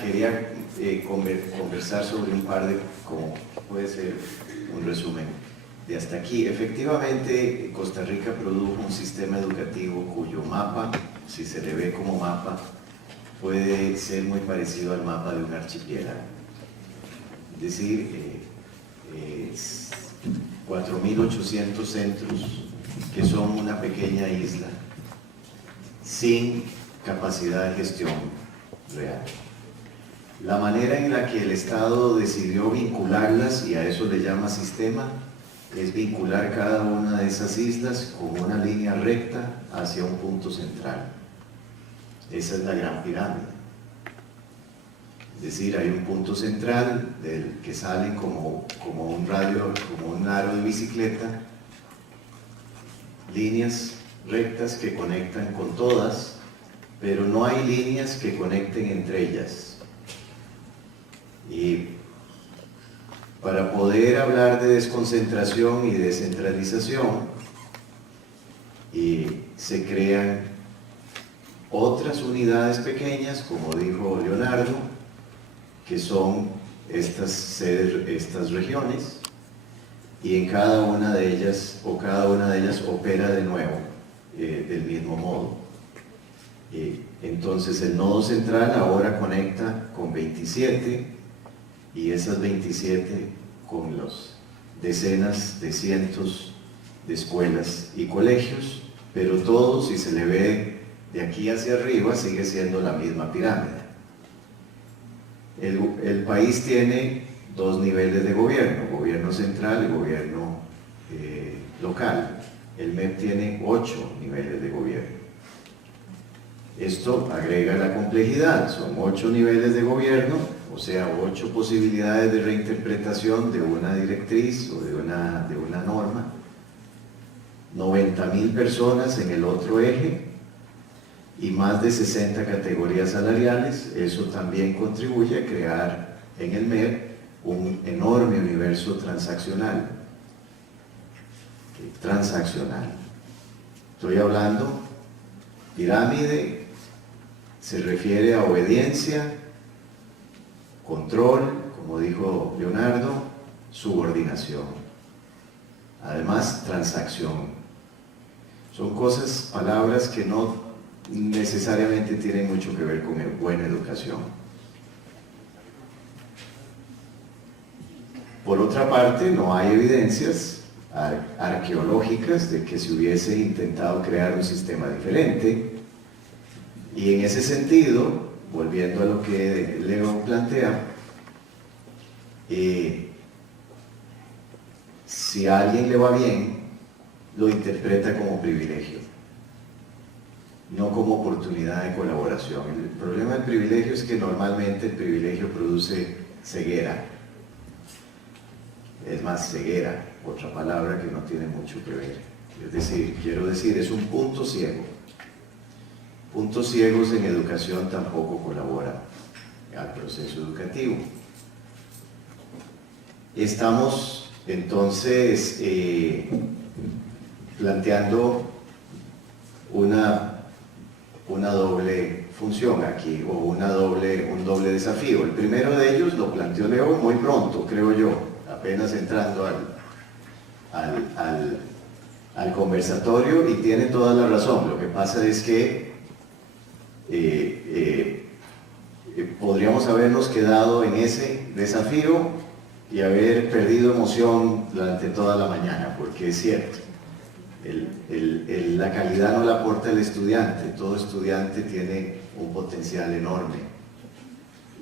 conversar sobre un par de, como puede ser un resumen de hasta aquí. Efectivamente, Costa Rica produjo un sistema educativo cuyo mapa, si se le ve como mapa, puede ser muy parecido al mapa de un archipiélago. Es decir, 4.800 centros que son una pequeña isla sin capacidad de gestión real. La manera en la que el Estado decidió vincularlas, y a eso le llama sistema, es vincular cada una de esas islas con una línea recta hacia un punto central. Esa es la gran pirámide. Es decir, hay un punto central del que sale como un radio, como un aro de bicicleta, líneas rectas que conectan con todas, pero no hay líneas que conecten entre ellas. Y para poder hablar de desconcentración y descentralización, se crean otras unidades pequeñas, como dijo Leonardo, que son estas regiones, y en cada una de ellas, opera de nuevo del mismo modo. Entonces el nodo central ahora conecta con 27, y esas 27 con los decenas de cientos de escuelas y colegios, pero todo, si se le ve de aquí hacia arriba, sigue siendo la misma pirámide. El país tiene dos niveles de gobierno, gobierno central y gobierno local. El MEP tiene 8 niveles de gobierno. Esto agrega la complejidad, son 8 niveles de gobierno, o sea, 8 posibilidades de reinterpretación de una directriz o de una norma, 90.000 personas en el otro eje, y más de 60 categorías salariales. Eso también contribuye a crear en el MEP un enorme universo transaccional. Estoy hablando, pirámide se refiere a obediencia, control, como dijo Leonardo, subordinación. Además, transacción. Son cosas, palabras que no necesariamente tienen mucho que ver con buena educación. Por otra parte, no hay evidencias arqueológicas de que se hubiese intentado crear un sistema diferente, y en ese sentido, volviendo a lo que Leo plantea, si a alguien le va bien, lo interpreta como privilegio, no como oportunidad de colaboración. El problema del privilegio es que normalmente el privilegio produce ceguera. Es más, ceguera, otra palabra que no tiene mucho que ver. Es decir, quiero decir, es un punto ciego. Puntos ciegos en educación tampoco colaboran al proceso educativo. Estamos entonces planteando una doble función aquí, o un doble desafío. El primero de ellos lo planteó Leo muy pronto, creo yo, apenas entrando al conversatorio, y tiene toda la razón. Lo que pasa es que podríamos habernos quedado en ese desafío y haber perdido emoción durante toda la mañana, porque es cierto, la calidad no la aporta el estudiante, todo estudiante tiene un potencial enorme.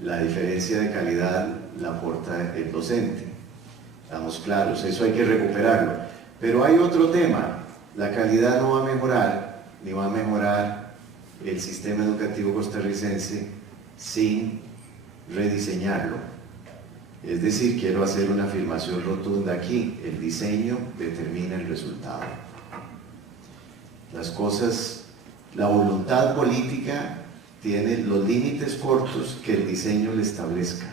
La diferencia de calidad la aporta el docente, estamos claros, eso hay que recuperarlo. Pero hay otro tema, la calidad no va a mejorar, ni va a mejorar el sistema educativo costarricense sin rediseñarlo. Es decir, quiero hacer una afirmación rotunda aquí: el diseño determina el resultado. Las cosas, la voluntad política tiene los límites cortos que el diseño le establezca.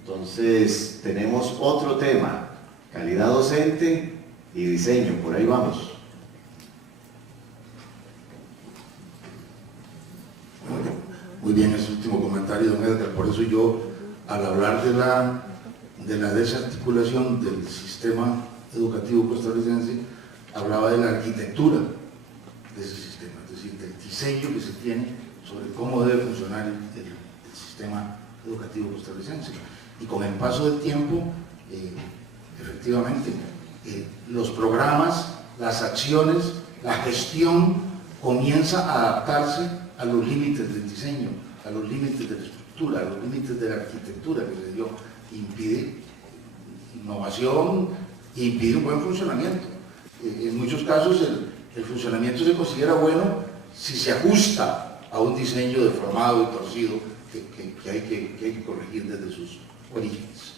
Entonces, tenemos otro tema: calidad docente y diseño, por ahí vamos. Muy bien ese último comentario, don Edgar. Por eso yo, al hablar de la desarticulación del sistema educativo costarricense, hablaba de la arquitectura de ese sistema, es decir, del diseño que se tiene sobre cómo debe funcionar el sistema educativo costarricense. Y con el paso del tiempo, efectivamente, los programas, las acciones, la gestión comienza a adaptarse a los límites del diseño, a los límites de la estructura, a los límites de la arquitectura que se dio. Impide innovación, impide un buen funcionamiento. En muchos casos el funcionamiento se considera bueno si se ajusta a un diseño deformado y torcido que hay que corregir desde sus orígenes.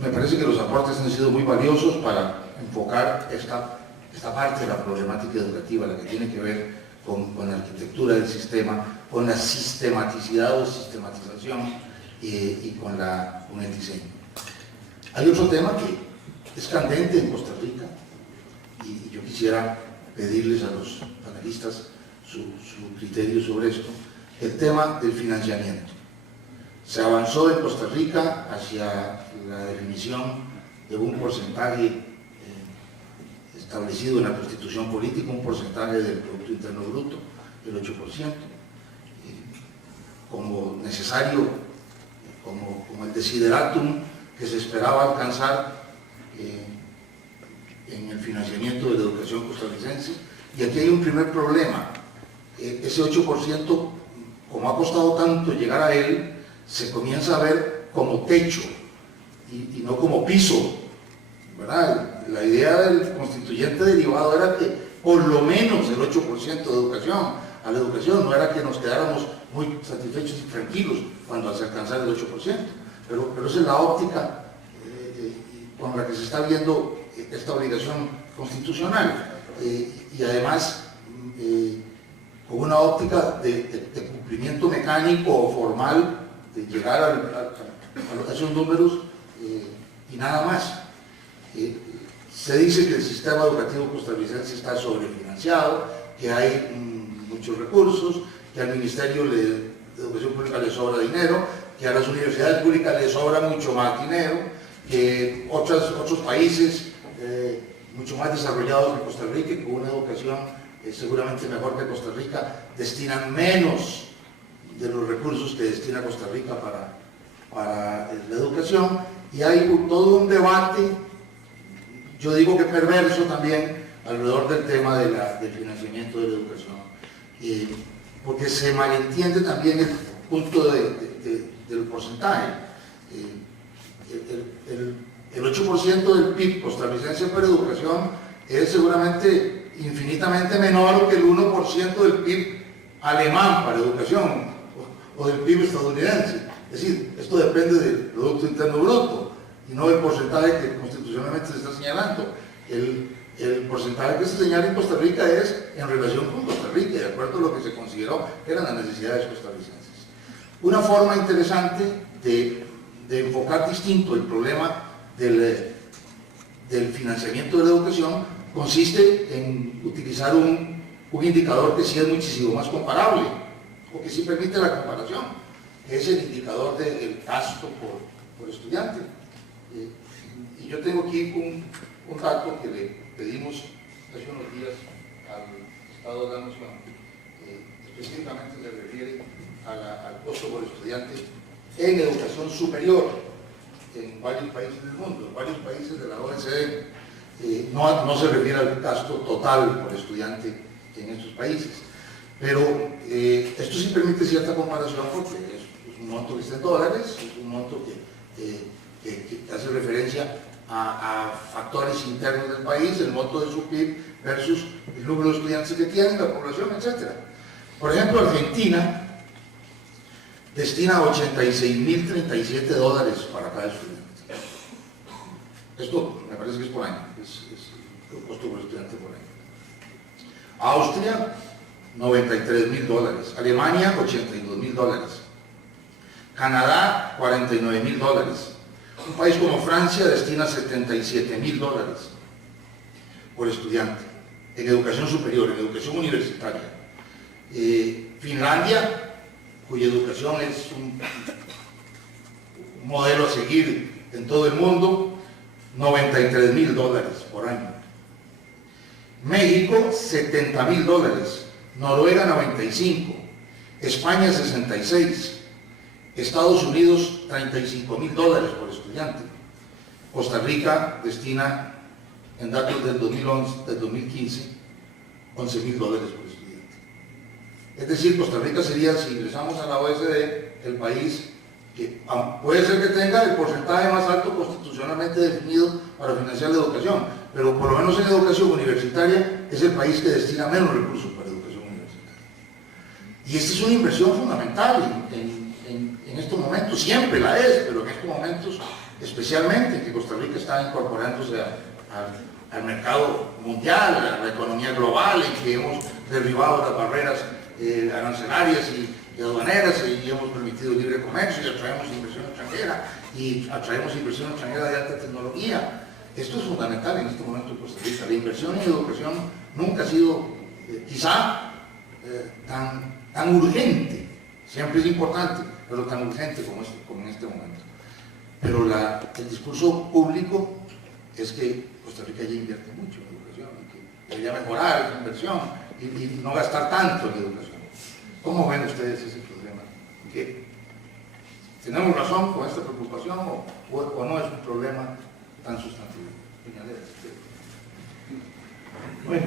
Me parece que los aportes han sido muy valiosos para enfocar esta parte de la problemática educativa, la que tiene que ver con la arquitectura del sistema, con la sistematicidad o sistematización y con el diseño. Hay otro tema que es candente en Costa Rica y yo quisiera pedirles a los panelistas su criterio sobre esto: el tema del financiamiento. Se avanzó en Costa Rica hacia la definición de un porcentaje establecido en la Constitución Política, un porcentaje del Producto Interno Bruto, el 8%, como necesario, como el desideratum que se esperaba alcanzar en el financiamiento de la educación costarricense. Y aquí hay un primer problema: ese 8%, como ha costado tanto llegar a él, se comienza a ver como techo y no como piso, ¿verdad? La idea del constituyente derivado era que por lo menos el 8% de educación a la educación, no era que nos quedáramos muy satisfechos y tranquilos cuando se alcanzara el 8%, pero esa es la óptica con la que se está viendo esta obligación constitucional, y además con una óptica de cumplimiento mecánico o formal, de llegar a esos números y nada más. Se dice que el sistema educativo costarricense está sobrefinanciado, que hay muchos recursos, que al Ministerio de Educación Pública le sobra dinero, que a las universidades públicas les sobra mucho más dinero, que otros países mucho más desarrollados que Costa Rica, y con una educación seguramente mejor que Costa Rica, destinan menos de los recursos que destina Costa Rica para la educación, y hay todo un debate, yo digo que perverso también, alrededor del tema del financiamiento de la educación, porque se malentiende también el punto del porcentaje. El 8% del PIB costarricense para educación es seguramente infinitamente menor que el 1% del PIB alemán para educación, o del PIB estadounidense. Es decir, esto depende del Producto Interno Bruto y no del porcentaje que constitucionalmente se está señalando. El porcentaje que se señala en Costa Rica es en relación con Costa Rica, de acuerdo a lo que se consideró que eran las necesidades costarricenses. Una forma interesante de enfocar distinto el problema del financiamiento de la educación consiste en utilizar un indicador que sí es muchísimo más comparable, o que sí permite la comparación, que es el indicador del gasto por estudiante. Y yo tengo aquí un dato que le pedimos hace unos días al Estado de la Nación, específicamente se refiere al costo por estudiante en educación superior en varios países del mundo, en varios países de la OECD. No se refiere al gasto total por estudiante en estos países, pero esto sí permite cierta comparación porque es un monto que está en dólares, es un monto que hace referencia a factores internos del país, el monto de su PIB versus el número de estudiantes que tienen, la población, etc. Por ejemplo, Argentina destina $86.037 para cada estudiante. Esto me parece que es por año, es el costo por estudiante por año. Austria, $93.000. Alemania, $82.000. Canadá, $49.000. Un país como Francia destina $77.000 por estudiante en educación superior, en educación universitaria. Finlandia, cuya educación es un modelo a seguir en todo el mundo, $93.000 por año. México, $70.000. Noruega, $95. España, $66. Estados Unidos, $35.000 por estudiante. Costa Rica destina, en datos del 2015, $11.000 por estudiante. Es decir, Costa Rica sería, si ingresamos a la OECD, el país que puede ser que tenga el porcentaje más alto constitucionalmente definido para financiar la educación, pero por lo menos en educación universitaria es el país que destina menos recursos para educación universitaria. Y esta es una inversión fundamental en estos momentos, siempre la es, pero en estos momentos especialmente, que Costa Rica está incorporándose al mercado mundial, a la economía global, en que hemos derribado las barreras arancelarias y aduaneras y hemos permitido libre comercio y atraemos inversión extranjera de alta tecnología. Esto es fundamental en este momento en Costa Rica. La inversión en educación nunca ha sido quizá tan urgente, siempre es importante, pero tan urgente como en este momento. Pero el discurso público es que Costa Rica ya invierte mucho en educación y que debería mejorar esa inversión y no gastar tanto en educación. ¿Cómo ven ustedes ese problema? ¿Que tenemos razón con esta preocupación o no es un problema tan sustantivo? Bueno,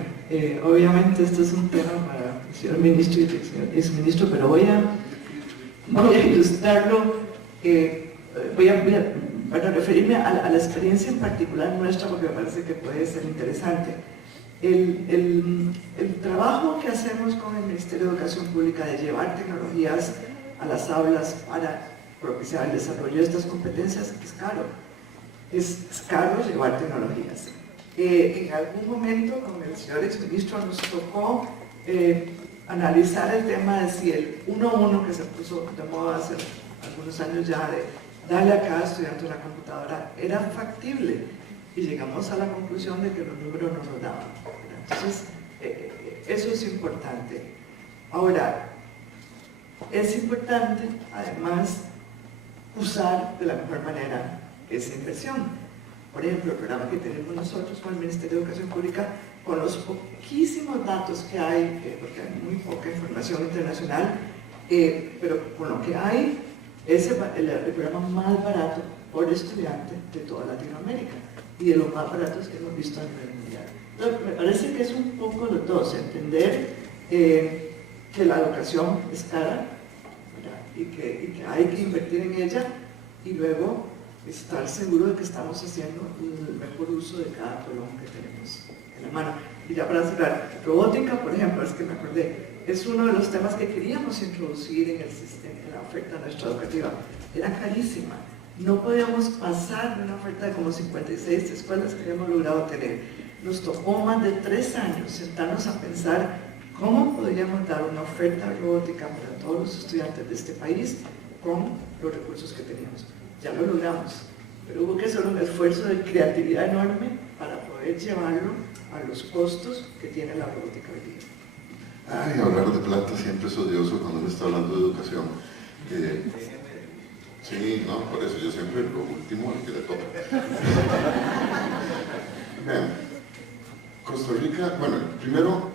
obviamente este es un tema para el señor ministro y el señor exministro, pero voy a ilustrarlo, voy a referirme a la experiencia en particular nuestra porque me parece que puede ser interesante. El trabajo que hacemos con el Ministerio de Educación Pública de llevar tecnologías a las aulas para propiciar el desarrollo de estas competencias es caro. Es caro llevar tecnologías. En algún momento con el señor exministro nos tocó analizar el tema de si el 1-1 que se puso de moda hace algunos años ya de darle a cada estudiante una computadora era factible y llegamos a la conclusión de que los números no nos daban. Entonces, eso es importante. Ahora, es importante además usar de la mejor manera esa inversión. Por ejemplo, el programa que tenemos nosotros con el Ministerio de Educación Pública, con los poquísimos datos que hay, porque hay muy poca información internacional, pero con lo que hay, es el programa más barato por estudiante de toda Latinoamérica y de los más baratos que hemos visto a nivel mundial. Entonces, me parece que es un poco los dos, entender que la educación es cara, ¿verdad? y que hay que invertir en ella y luego estar seguro de que estamos haciendo el mejor uso de cada colón que tenemos en la mano. Y ya para cerrar, robótica, por ejemplo, es que me acordé, es uno de los temas que queríamos introducir en el sistema, en la oferta nuestra educativa. Era carísima. No podíamos pasar de una oferta de como 56 escuelas que habíamos logrado tener. Nos tomó más de 3 años sentarnos a pensar cómo podríamos dar una oferta robótica para todos los estudiantes de este país con los recursos que teníamos. Ya lo logramos, pero hubo que hacer un esfuerzo de creatividad enorme para poder llevarlo a los costos que tiene la robótica hoy día. Ay, hablar de plata siempre es odioso cuando uno está hablando de educación. Sí, no, por eso yo siempre lo último al que le toca. Bien, Costa Rica, bueno, primero,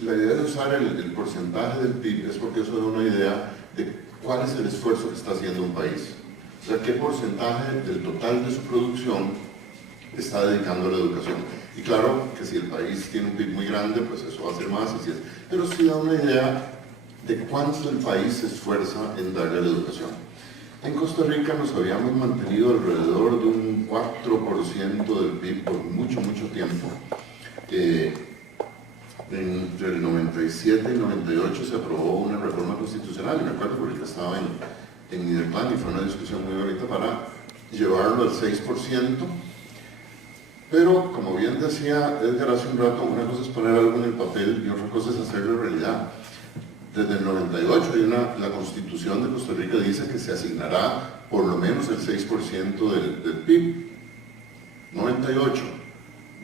la idea de usar el porcentaje del PIB es porque eso da una idea de cuál es el esfuerzo que está haciendo un país. O sea, qué porcentaje del total de su producción está dedicando a la educación. Y claro que si el país tiene un PIB muy grande, pues eso va a ser más, así es. Pero sí da una idea de cuánto el país se esfuerza en darle a la educación. En Costa Rica nos habíamos mantenido alrededor de un 4% del PIB por mucho, mucho tiempo. Entre el 97 y el 98 se aprobó una reforma constitucional, y me acuerdo porque yo estaba en Niederplan y fue una discusión muy bonita para llevarlo al 6%. Pero, como bien decía Edgar hace un rato, una cosa es poner algo en el papel y otra cosa es hacerlo realidad. Desde el 98 la Constitución de Costa Rica dice que se asignará por lo menos el 6% del PIB. 98.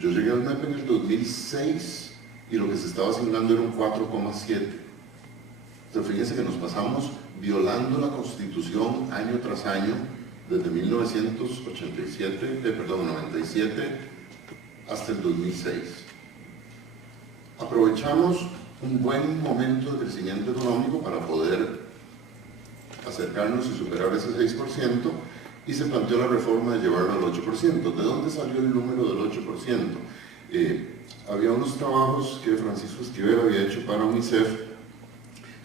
Yo llegué al MEP en el 2006 y lo que se estaba asignando era un 4,7. Entonces, fíjense que nos pasamos violando la Constitución año tras año, desde 97 hasta el 2006. Aprovechamos un buen momento de crecimiento económico para poder acercarnos y superar ese 6%, y se planteó la reforma de llevarlo al 8%. ¿De dónde salió el número del 8%? Había unos trabajos que Francisco Esquivel había hecho para UNICEF,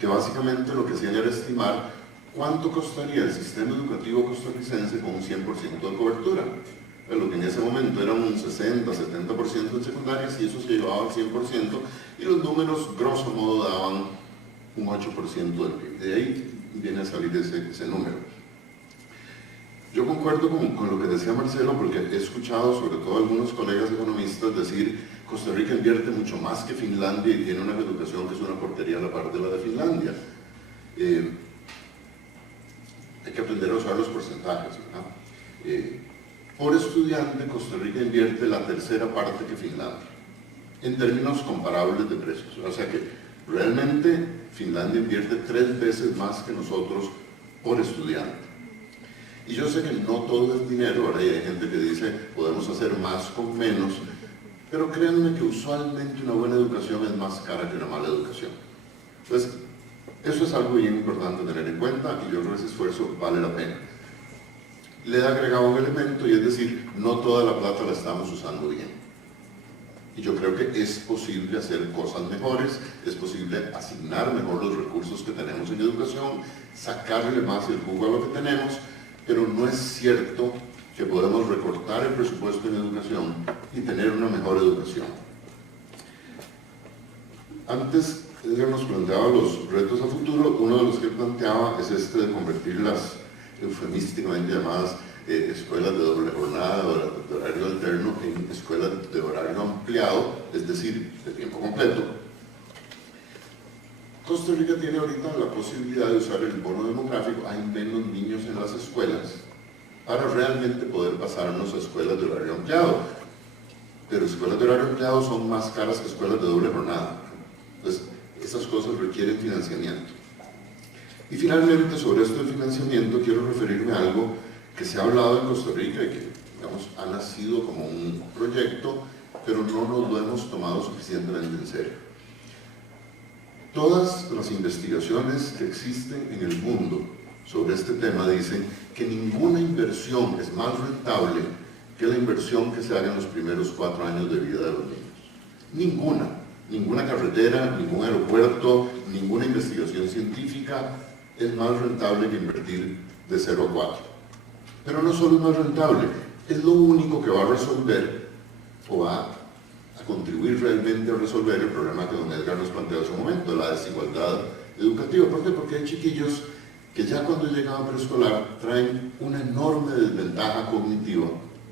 que básicamente lo que hacían era estimar cuánto costaría el sistema educativo costarricense con un 100% de cobertura. Lo que en ese momento era un 60-70% en secundarias, y eso se llevaba al 100%, y los números grosso modo daban un 8% del PIB. De ahí viene a salir ese número. Yo concuerdo con lo que decía Marcelo, porque he escuchado sobre todo algunos colegas economistas decir Costa Rica invierte mucho más que Finlandia y tiene una educación que es una porquería a la par de la de Finlandia. Hay que aprender a usar los porcentajes, ¿verdad? Por estudiante, Costa Rica invierte la tercera parte que Finlandia, en términos comparables de precios. O sea que realmente Finlandia invierte 3 veces más que nosotros por estudiante. Y yo sé que no todo es dinero, ahora hay gente que dice podemos hacer más con menos, pero créanme que usualmente una buena educación es más cara que una mala educación. Entonces, eso es algo bien importante tener en cuenta, y yo creo que ese esfuerzo vale la pena. Le he agregado un elemento, y es decir, no toda la plata la estamos usando bien. Y yo creo que es posible hacer cosas mejores, es posible asignar mejor los recursos que tenemos en educación, sacarle más el jugo a lo que tenemos, pero no es cierto que podemos recortar el presupuesto en educación y tener una mejor educación. Antes, Edgar nos planteaba los retos a futuro. Uno de los que planteaba es este de convertir las eufemísticamente llamadas escuelas de doble jornada o de horario alterno en escuelas de horario ampliado, es decir, de tiempo completo. Costa Rica tiene ahorita la posibilidad de usar el bono demográfico. Hay menos niños en las escuelas para realmente poder pasarnos a escuelas de horario ampliado, pero escuelas de horario ampliado son más caras que escuelas de doble jornada. Entonces, esas cosas requieren financiamiento. Y finalmente, sobre esto del financiamiento, quiero referirme a algo que se ha hablado en Costa Rica y que, digamos, ha nacido como un proyecto, pero no nos lo hemos tomado suficientemente en serio. Todas las investigaciones que existen en el mundo sobre este tema dicen que ninguna inversión es más rentable que la inversión que se haga en los primeros 4 años de vida de los niños. Ninguna carretera, ningún aeropuerto, ninguna investigación científica es más rentable que invertir de 0 a 4. Pero no solo es más rentable, es lo único que va a resolver o va a contribuir realmente a resolver el problema que don Edgar nos planteó hace un momento, la desigualdad educativa. ¿Por qué? Porque hay chiquillos que ya cuando llegan a preescolar traen una enorme desventaja cognitiva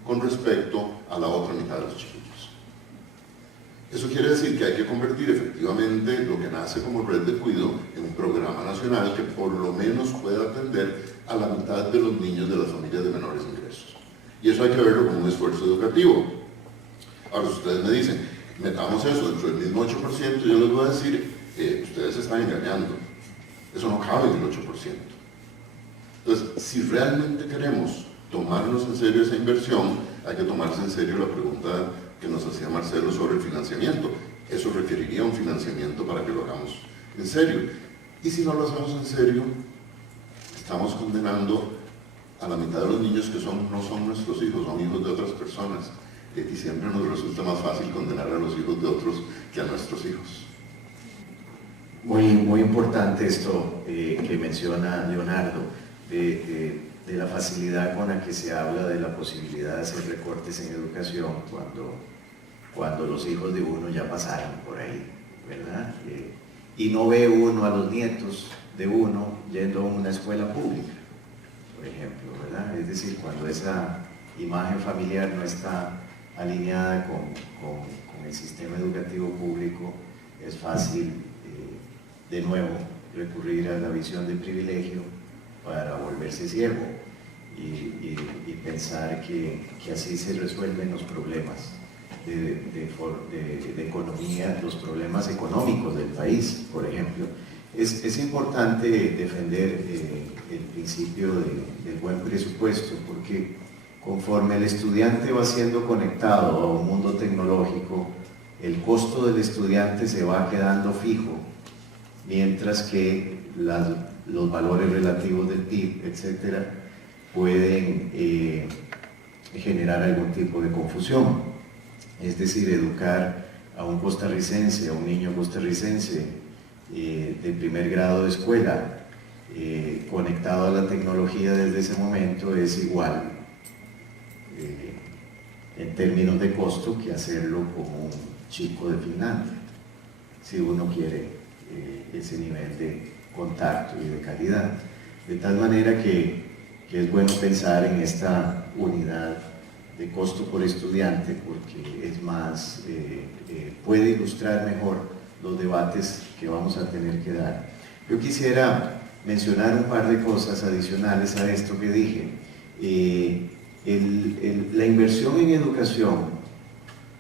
con respecto a la otra mitad de los chiquillos. Eso quiere decir que hay que convertir efectivamente lo que nace como red de cuidado en un programa nacional que por lo menos pueda atender a la mitad de los niños de las familias de menores ingresos. Y eso hay que verlo como un esfuerzo educativo. Ahora, si ustedes me dicen, metamos eso dentro del mismo 8%, yo les voy a decir, ustedes se están engañando. Eso no cabe en el 8%. Entonces, si realmente queremos tomarnos en serio esa inversión, hay que tomarse en serio la pregunta que nos hacía Marcelo sobre el financiamiento. Eso requeriría un financiamiento para que lo hagamos en serio. Y si no lo hacemos en serio, estamos condenando a la mitad de los niños que no son nuestros hijos, son hijos de otras personas. Y siempre nos resulta más fácil condenar a los hijos de otros que a nuestros hijos. Muy importante esto que menciona Leonardo, de la facilidad con la que se habla de la posibilidad de hacer recortes en educación cuando los hijos de uno ya pasaron por ahí, ¿verdad? Y no ve uno a los nietos de uno yendo a una escuela pública, por ejemplo, ¿verdad? Es decir, cuando esa imagen familiar no está alineada con el sistema educativo público, es fácil de nuevo recurrir a la visión del privilegio para volverse ciego y pensar que así se resuelven los problemas de economía, los problemas económicos del país, por ejemplo. Es importante defender el principio del buen presupuesto, porque conforme el estudiante va siendo conectado a un mundo tecnológico, el costo del estudiante se va quedando fijo, mientras que los valores relativos del PIB, etcétera, pueden generar algún tipo de confusión. Es decir, educar a un costarricense, a un niño costarricense de primer grado de escuela, conectado a la tecnología desde ese momento, es igual en términos de costo que hacerlo como un chico de Finlandia, si uno quiere ese nivel de contacto y de calidad. De tal manera que es bueno pensar en esta unidad de costo por estudiante, porque es más, puede ilustrar mejor los debates que vamos a tener que dar. Yo quisiera mencionar un par de cosas adicionales a esto que dije. La inversión en educación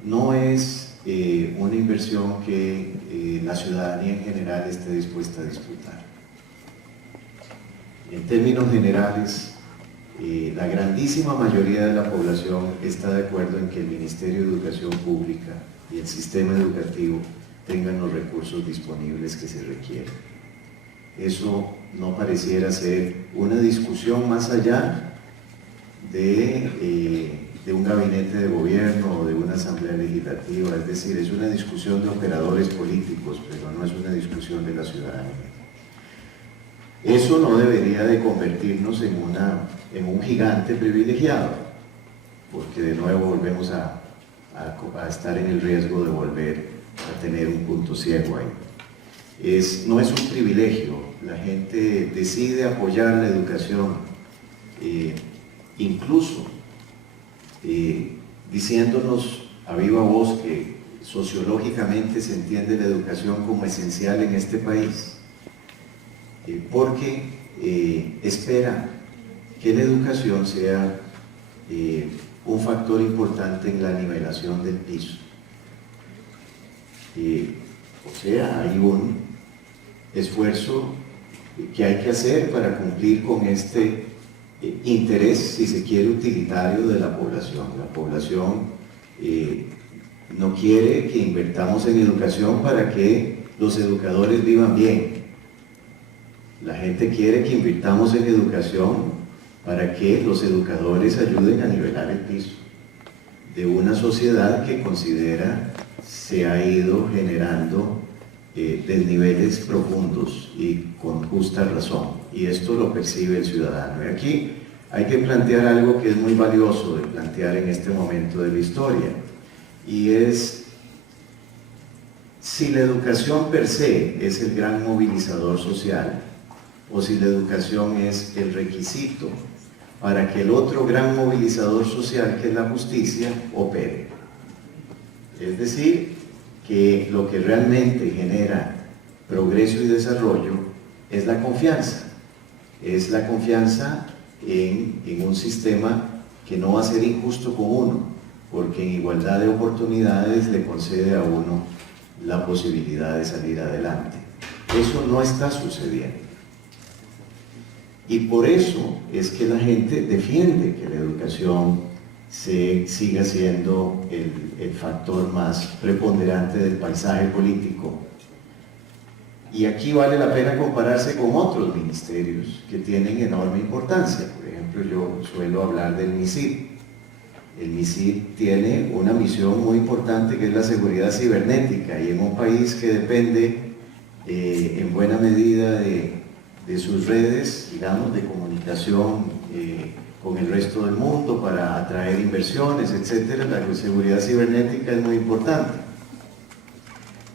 no es una inversión que la ciudadanía en general esté dispuesta a disfrutar. En términos generales, la grandísima mayoría de la población está de acuerdo en que el Ministerio de Educación Pública y el sistema educativo tengan los recursos disponibles que se requieren. Eso no pareciera ser una discusión más allá de un gabinete de gobierno o de una asamblea legislativa, es decir, es una discusión de operadores políticos, pero no es una discusión de la ciudadanía. Eso no debería de convertirnos en un gigante privilegiado, porque de nuevo volvemos a estar en el riesgo de volver a tener un punto ciego ahí. No es un privilegio, la gente decide apoyar la educación, incluso diciéndonos a viva voz que sociológicamente se entiende la educación como esencial en este país, porque espera que la educación sea un factor importante en la nivelación del piso. O sea, hay un esfuerzo que hay que hacer para cumplir con este interés, si se quiere, utilitario de la población. La población no quiere que invertamos en educación para que los educadores vivan bien. La gente quiere que invirtamos en educación para que los educadores ayuden a nivelar el piso de una sociedad que considera se ha ido generando desniveles profundos y con justa razón, y esto lo percibe el ciudadano. Y aquí hay que plantear algo que es muy valioso de plantear en este momento de la historia, y es si la educación per se es el gran movilizador social o si la educación es el requisito para que el otro gran movilizador social, que es la justicia, opere. Es decir, que lo que realmente genera progreso y desarrollo es la confianza. Es la confianza en un sistema que no va a ser injusto con uno, porque en igualdad de oportunidades le concede a uno la posibilidad de salir adelante. Eso no está sucediendo. Y por eso es que la gente defiende que la educación siga siendo el factor más preponderante del paisaje político. Y aquí vale la pena compararse con otros ministerios que tienen enorme importancia. Por ejemplo, yo suelo hablar del MISID. El MISID tiene una misión muy importante que es la seguridad cibernética, y en un país que depende en buena medida de sus redes, digamos, de comunicación con el resto del mundo para atraer inversiones, etc., la seguridad cibernética es muy importante.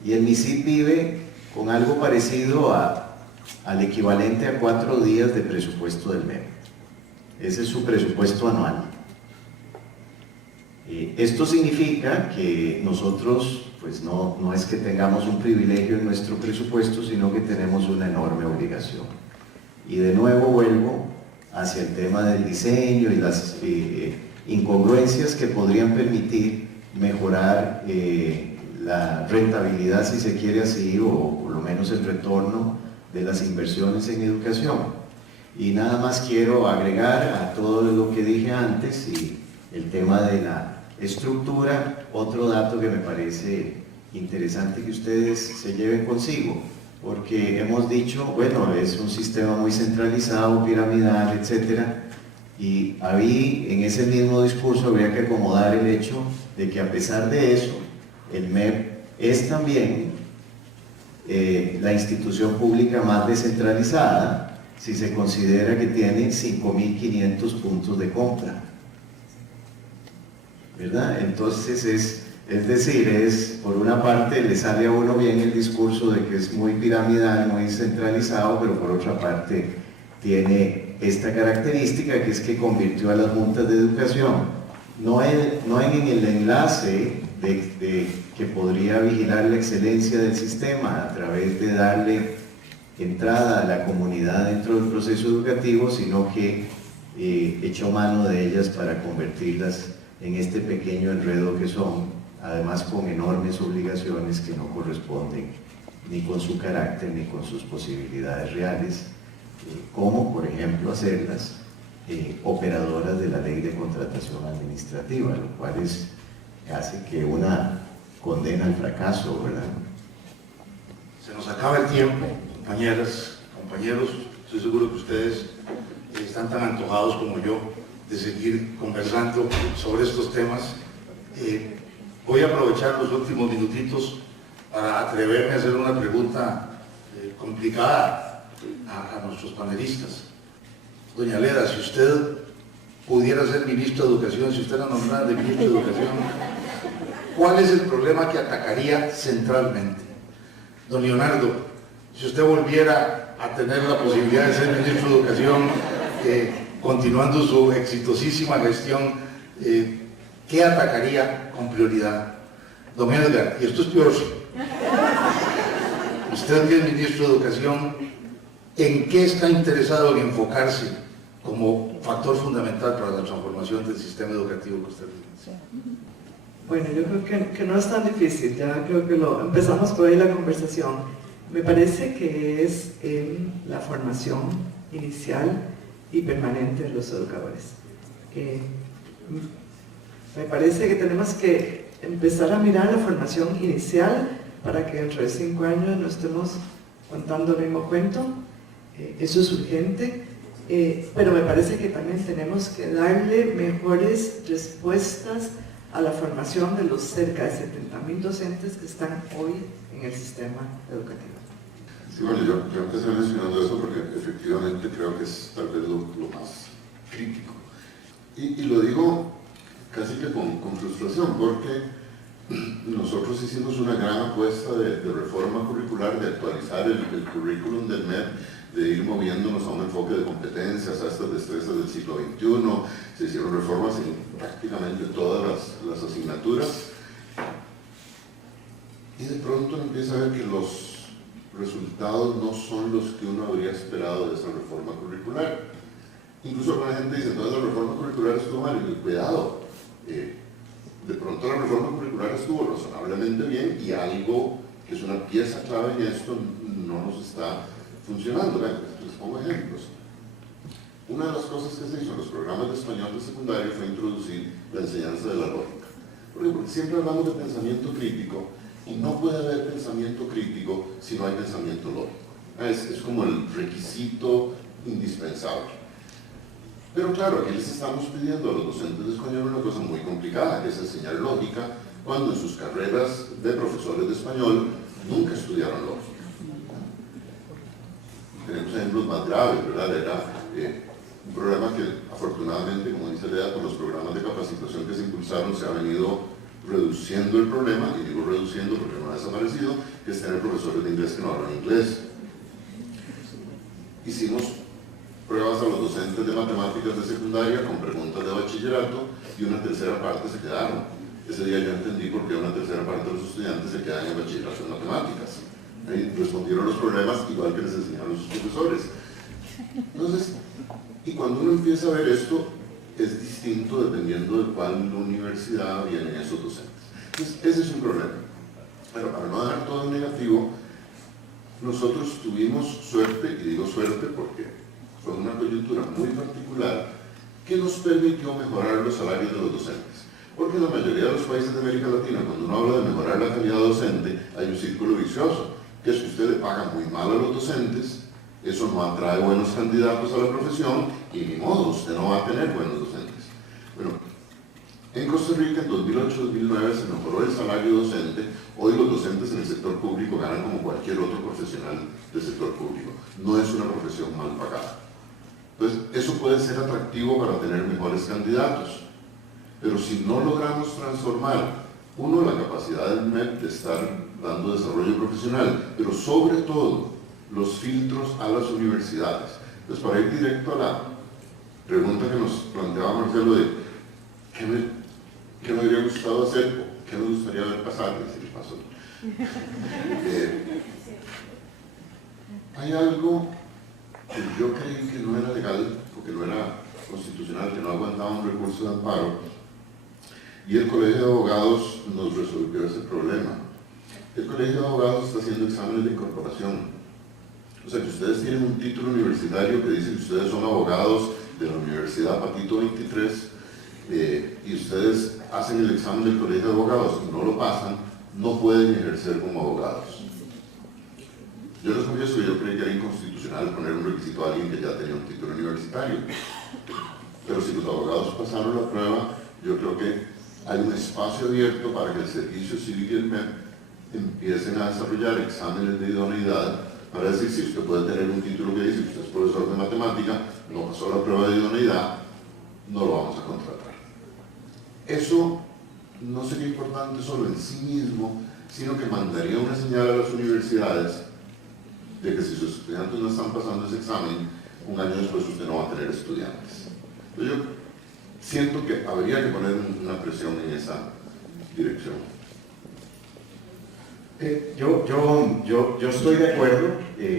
Y el MISID vive con algo parecido al equivalente a 4 días de presupuesto del MEP. Ese es su presupuesto anual. Esto significa que nosotros, pues no es que tengamos un privilegio en nuestro presupuesto, sino que tenemos una enorme obligación. Y de nuevo vuelvo hacia el tema del diseño y las incongruencias que podrían permitir mejorar la rentabilidad, si se quiere así, o por lo menos el retorno de las inversiones en educación. Y nada más quiero agregar a todo lo que dije antes y el tema de la estructura, otro dato que me parece interesante que ustedes se lleven consigo, porque hemos dicho, bueno, es un sistema muy centralizado, piramidal, etc. Y ahí, en ese mismo discurso, habría que acomodar el hecho de que a pesar de eso, el MEP es también la institución pública más descentralizada, si se considera que tiene 5.500 puntos de compra, ¿verdad? Entonces es decir, por una parte le sale a uno bien el discurso de que es muy piramidal, muy centralizado, pero por otra parte tiene esta característica, que es que convirtió a las juntas de educación no en el enlace que podría vigilar la excelencia del sistema a través de darle entrada a la comunidad dentro del proceso educativo, sino que echó mano de ellas para convertirlas en este pequeño enredo que son, además con enormes obligaciones que no corresponden ni con su carácter ni con sus posibilidades reales, como por ejemplo hacerlas operadoras de la ley de contratación administrativa, lo cual hace que una condena al fracaso, ¿verdad? Se nos acaba el tiempo, compañeras, compañeros. Estoy seguro que ustedes están tan antojados como yo de seguir conversando sobre estos temas. Voy a aprovechar los últimos minutitos para atreverme a hacer una pregunta complicada a nuestros panelistas. Doña Leda, si usted pudiera ser ministro de Educación, si usted era nombrada de ministro de Educación, ¿cuál es el problema que atacaría centralmente? Don Leonardo, si usted volviera a tener la posibilidad de ser ministro de Educación, continuando su exitosísima gestión, ¿qué atacaría con prioridad? Don Edgar, y esto es peor, usted que es ministro de Educación, ¿en qué está interesado en enfocarse como factor fundamental para la transformación del sistema educativo costarricense? Bueno, yo creo que no es tan difícil, ya creo que empezamos por ahí la conversación. Me parece que es en la formación inicial y permanente de los educadores. Me parece que tenemos que empezar a mirar la formación inicial para que dentro de 5 años no estemos contando el mismo cuento. Eso es urgente, pero me parece que también tenemos que darle mejores respuestas a la formación de los cerca de 70.000 docentes que están hoy en el sistema educativo. Sí, bueno, yo empecé mencionando eso porque efectivamente creo que es tal vez lo más crítico. Y lo digo casi que con frustración, porque nosotros hicimos una gran apuesta de reforma curricular, de actualizar el currículum del MEP, de ir moviéndonos a un enfoque de competencias, a estas destrezas del siglo XXI. Se hicieron reformas en prácticamente todas las asignaturas. Y de pronto empieza a ver que los resultados no son los que uno habría esperado de esa reforma curricular. Incluso alguna gente dice, entonces la reforma curricular estuvo mal. Y cuidado, de pronto la reforma curricular estuvo razonablemente bien y algo que es una pieza clave en esto no nos está funcionando. Les pongo ejemplos. Una de las cosas que se hizo en los programas de español de secundaria fue introducir la enseñanza de la lógica. Porque siempre hablamos de pensamiento crítico y no puede haber pensamiento crítico si no hay pensamiento lógico. Es como el requisito indispensable. Pero claro, aquí les estamos pidiendo a los docentes de español una cosa muy complicada, que es enseñar lógica, cuando en sus carreras de profesores de español nunca estudiaron lógica. Tenemos ejemplos más graves, ¿verdad? Era un programa que afortunadamente, como dice Lea, con los programas de capacitación que se impulsaron se ha venido reduciendo el problema, y digo reduciendo porque no ha desaparecido, que es tener profesores de inglés que no hablan inglés. Hicimos pruebas a los docentes de matemáticas de secundaria con preguntas de bachillerato y una tercera parte se quedaron. Ese día yo entendí por qué una tercera parte de los estudiantes se quedan en bachillerato en matemáticas. Ahí respondieron los problemas igual que les enseñaron sus profesores. Entonces, y cuando uno empieza a ver esto, es distinto dependiendo de cuál universidad vienen esos docentes. Entonces, ese es un problema. Pero para no dejar todo en negativo, nosotros tuvimos suerte, y digo suerte porque fue una coyuntura muy particular, que nos permitió mejorar los salarios de los docentes. Porque en la mayoría de los países de América Latina, cuando uno habla de mejorar la calidad docente, hay un círculo vicioso, que es que usted le paga muy mal a los docentes, eso no atrae buenos candidatos a la profesión, y ni modo, usted no va a tener buenos docentes. Bueno, en Costa Rica en 2008-2009 se mejoró el salario docente. Hoy los docentes en el sector público ganan como cualquier otro profesional del sector público. No es una profesión mal pagada. Entonces, eso puede ser atractivo para tener mejores candidatos. Pero si no logramos transformar, uno, la capacidad del MEP de estar dando desarrollo profesional, pero sobre todo los filtros a las universidades. Entonces, para ir directo a la pregunta que nos planteaba Marcelo de ¿qué me hubiera gustado hacer? ¿Qué me gustaría ver pasar? Si pasó. Hay algo que yo creí que no era legal, porque no era constitucional, que no aguantaba un recurso de amparo, y el Colegio de Abogados nos resolvió ese problema. El Colegio de Abogados está haciendo exámenes de incorporación. O sea, que ustedes tienen un título universitario que dice que ustedes son abogados de la Universidad Patito 23, y ustedes hacen el examen del Colegio de Abogados y no lo pasan, no pueden ejercer como abogados. Yo les confieso que yo creí que era inconstitucional poner un requisito a alguien que ya tenía un título universitario. Pero si los abogados pasaron la prueba, yo creo que hay un espacio abierto para que el Servicio Civil y el MEP empiecen a desarrollar exámenes de idoneidad para decir si usted puede tener un título que dice que usted es profesor de matemática, no pasó la prueba de idoneidad, no lo vamos a contratar. Eso no sería importante solo en sí mismo, sino que mandaría una señal a las universidades de que si sus estudiantes no están pasando ese examen, un año después usted no va a tener estudiantes. Entonces yo siento que habría que poner una presión en esa dirección. Yo estoy de acuerdo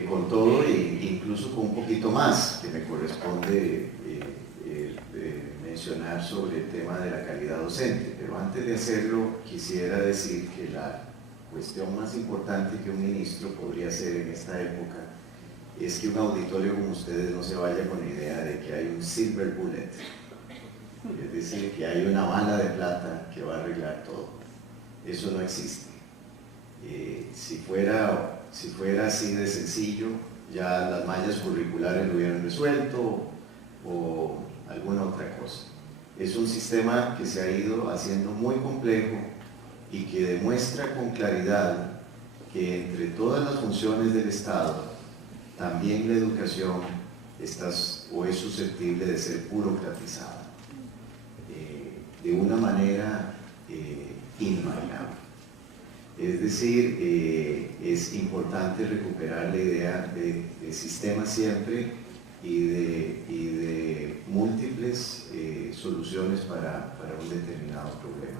con todo e incluso con un poquito más que me corresponde mencionar sobre el tema de la calidad docente, pero antes de hacerlo quisiera decir que la cuestión más importante que un ministro podría hacer en esta época es que un auditorio como ustedes no se vaya con la idea de que hay un silver bullet, es decir, que hay una bala de plata que va a arreglar todo. Eso no existe. Si fuera así de sencillo, ya las mallas curriculares lo hubieran resuelto o alguna otra cosa. Es un sistema que se ha ido haciendo muy complejo y que demuestra con claridad que entre todas las funciones del Estado, también la educación es susceptible de ser burocratizada de una manera inimaginable. Es decir, es importante recuperar la idea de sistema siempre y de múltiples soluciones para un determinado problema.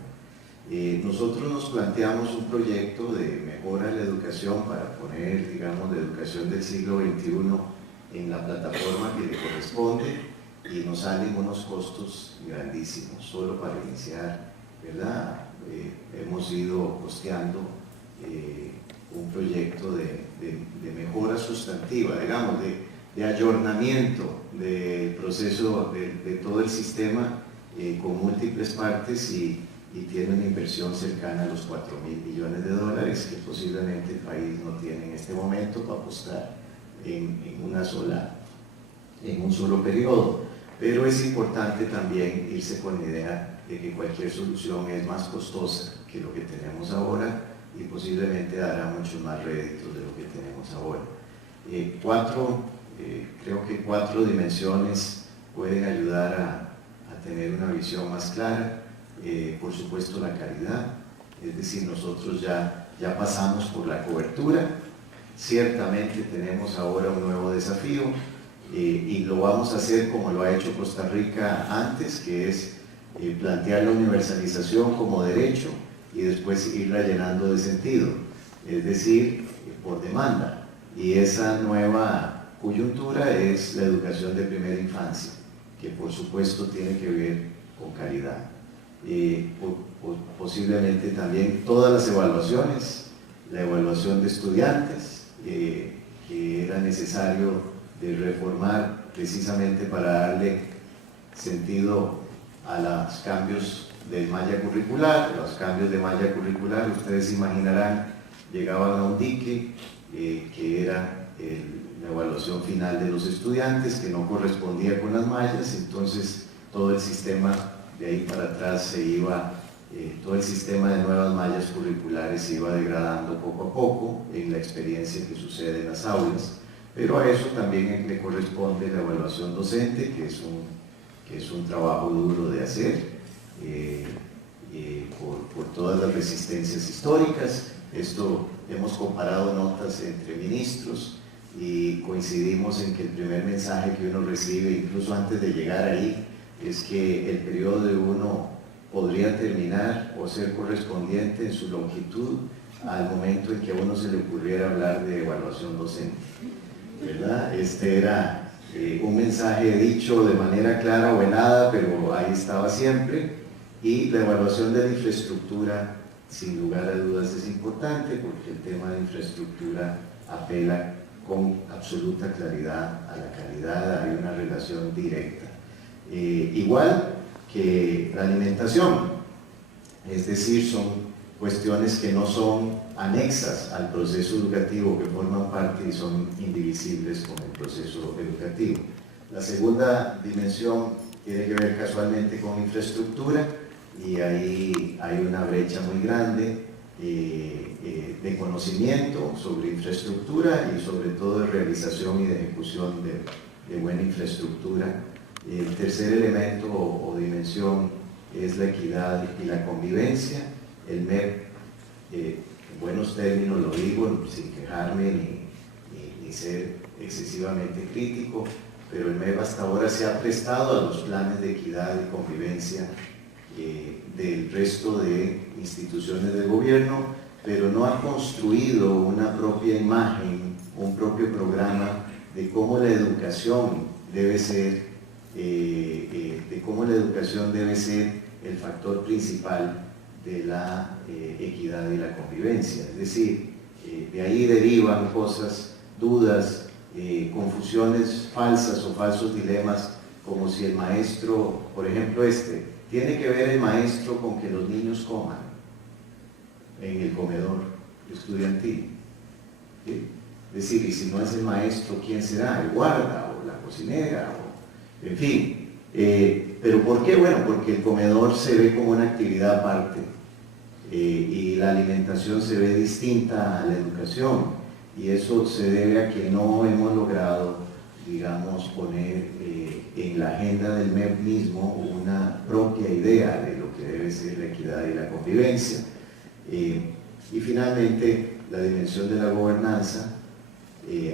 Nosotros nos planteamos un proyecto de mejora de la educación para poner, digamos, la educación del siglo XXI en la plataforma que le corresponde, y nos salen unos costos grandísimos. Solo para iniciar, ¿verdad? Hemos ido costeando un proyecto de mejora sustantiva, digamos, de ayornamiento del proceso de todo el sistema con múltiples partes, y tiene una inversión cercana a los 4.000 millones de dólares que posiblemente el país no tiene en este momento para apostar en un solo periodo. Pero es importante también irse con la idea de que cualquier solución es más costosa que lo que tenemos ahora y posiblemente dará muchos más réditos de lo que tenemos ahora. Creo que 4 dimensiones pueden ayudar a tener una visión más clara. Por supuesto, la calidad, es decir, nosotros ya pasamos por la cobertura. Ciertamente tenemos ahora un nuevo desafío, y lo vamos a hacer como lo ha hecho Costa Rica antes, que es plantear la universalización como derecho y después irla llenando de sentido, es decir, por demanda. Y esa nueva coyuntura es la educación de primera infancia, que por supuesto tiene que ver con calidad. Posiblemente también todas las evaluaciones, la evaluación de estudiantes, que era necesario de reformar precisamente para darle sentido a los cambios de malla curricular. Los cambios de malla curricular, ustedes imaginarán, llegaban a un dique que era la evaluación final de los estudiantes, que no correspondía con las mallas. Entonces todo el sistema de ahí para atrás se iba, todo el sistema de nuevas mallas curriculares se iba degradando poco a poco en la experiencia que sucede en las aulas. Pero a eso también le corresponde la evaluación docente, que es un trabajo duro de hacer por todas las resistencias históricas. Esto, hemos comparado notas entre ministros y coincidimos en que el primer mensaje que uno recibe, incluso antes de llegar ahí, es que el periodo de uno podría terminar o ser correspondiente en su longitud al momento en que a uno se le ocurriera hablar de evaluación docente, ¿verdad? Este era un mensaje dicho de manera clara o velada, pero ahí estaba siempre. Y la evaluación de la infraestructura, sin lugar a dudas, es importante, porque el tema de infraestructura apela con absoluta claridad a la calidad, hay una relación directa. Igual que la alimentación, es decir, son cuestiones que no son anexas al proceso educativo, que forman parte y son indivisibles con el proceso educativo. La segunda dimensión tiene que ver casualmente con infraestructura, y ahí hay una brecha muy grande de conocimiento sobre infraestructura y sobre todo de realización y de ejecución de buena infraestructura. El tercer elemento o dimensión es la equidad y la convivencia. El MEP, en buenos términos lo digo, sin quejarme ni ser excesivamente crítico, pero el MEP hasta ahora se ha prestado a los planes de equidad y convivencia del resto de instituciones del gobierno, pero no ha construido una propia imagen, un propio programa de cómo la educación debe ser, el factor principal de la equidad y la convivencia. Es decir, de ahí derivan cosas, dudas, confusiones falsas o falsos dilemas, como si el maestro, por ejemplo tiene que ver el maestro con que los niños coman en el comedor estudiantil, ¿sí? Es decir, y si no es el maestro, ¿quién será? ¿El guarda o la cocinera? En fin. ¿Pero por qué? Bueno, porque el comedor se ve como una actividad aparte y la alimentación se ve distinta a la educación, y eso se debe a que no hemos logrado, digamos, poner en la agenda del MEP mismo una propia idea de lo que que debe ser la equidad y la convivencia. Y finalmente, la dimensión de la gobernanza,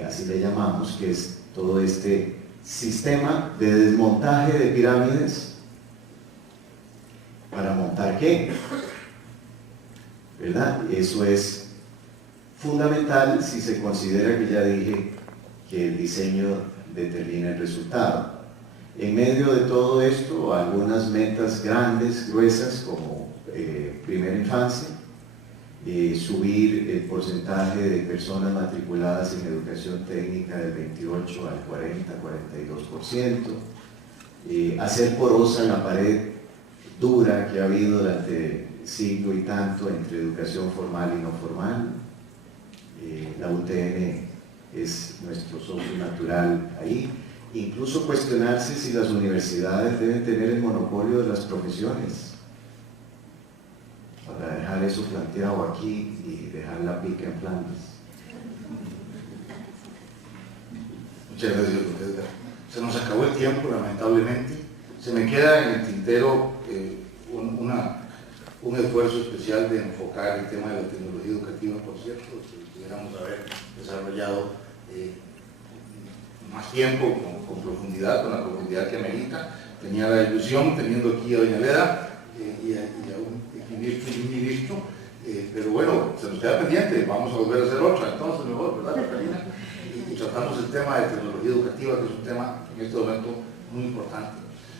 así le llamamos, que es todo este sistema de desmontaje de pirámides. ¿Para montar qué? ¿Verdad? Eso es fundamental si se considera que ya dije que el diseño determina el resultado. En medio de todo esto, algunas metas grandes, gruesas, como primera infancia, subir el porcentaje de personas matriculadas en educación técnica del 28 al 40-42%, hacer porosa la pared dura que ha habido durante siglo y tanto entre educación formal y no formal. La UTN es nuestro socio natural ahí. Incluso cuestionarse si las universidades deben tener el monopolio de las profesiones, para dejar eso planteado aquí y dejar la pica en Flandes. Muchas gracias, don Edgar. Se nos acabó el tiempo, lamentablemente. Se me queda en el tintero un esfuerzo especial de enfocar el tema de la tecnología educativa, por cierto, que pudiéramos haber desarrollado más tiempo, con profundidad, con la profundidad que amerita. Tenía la ilusión, teniendo aquí a doña Leda y a un ministro, pero bueno, se nos queda pendiente, vamos a volver a hacer otra, entonces mejor, ¿verdad, Catalina? Y tratamos el tema de tecnología educativa, que es un tema en este momento muy importante.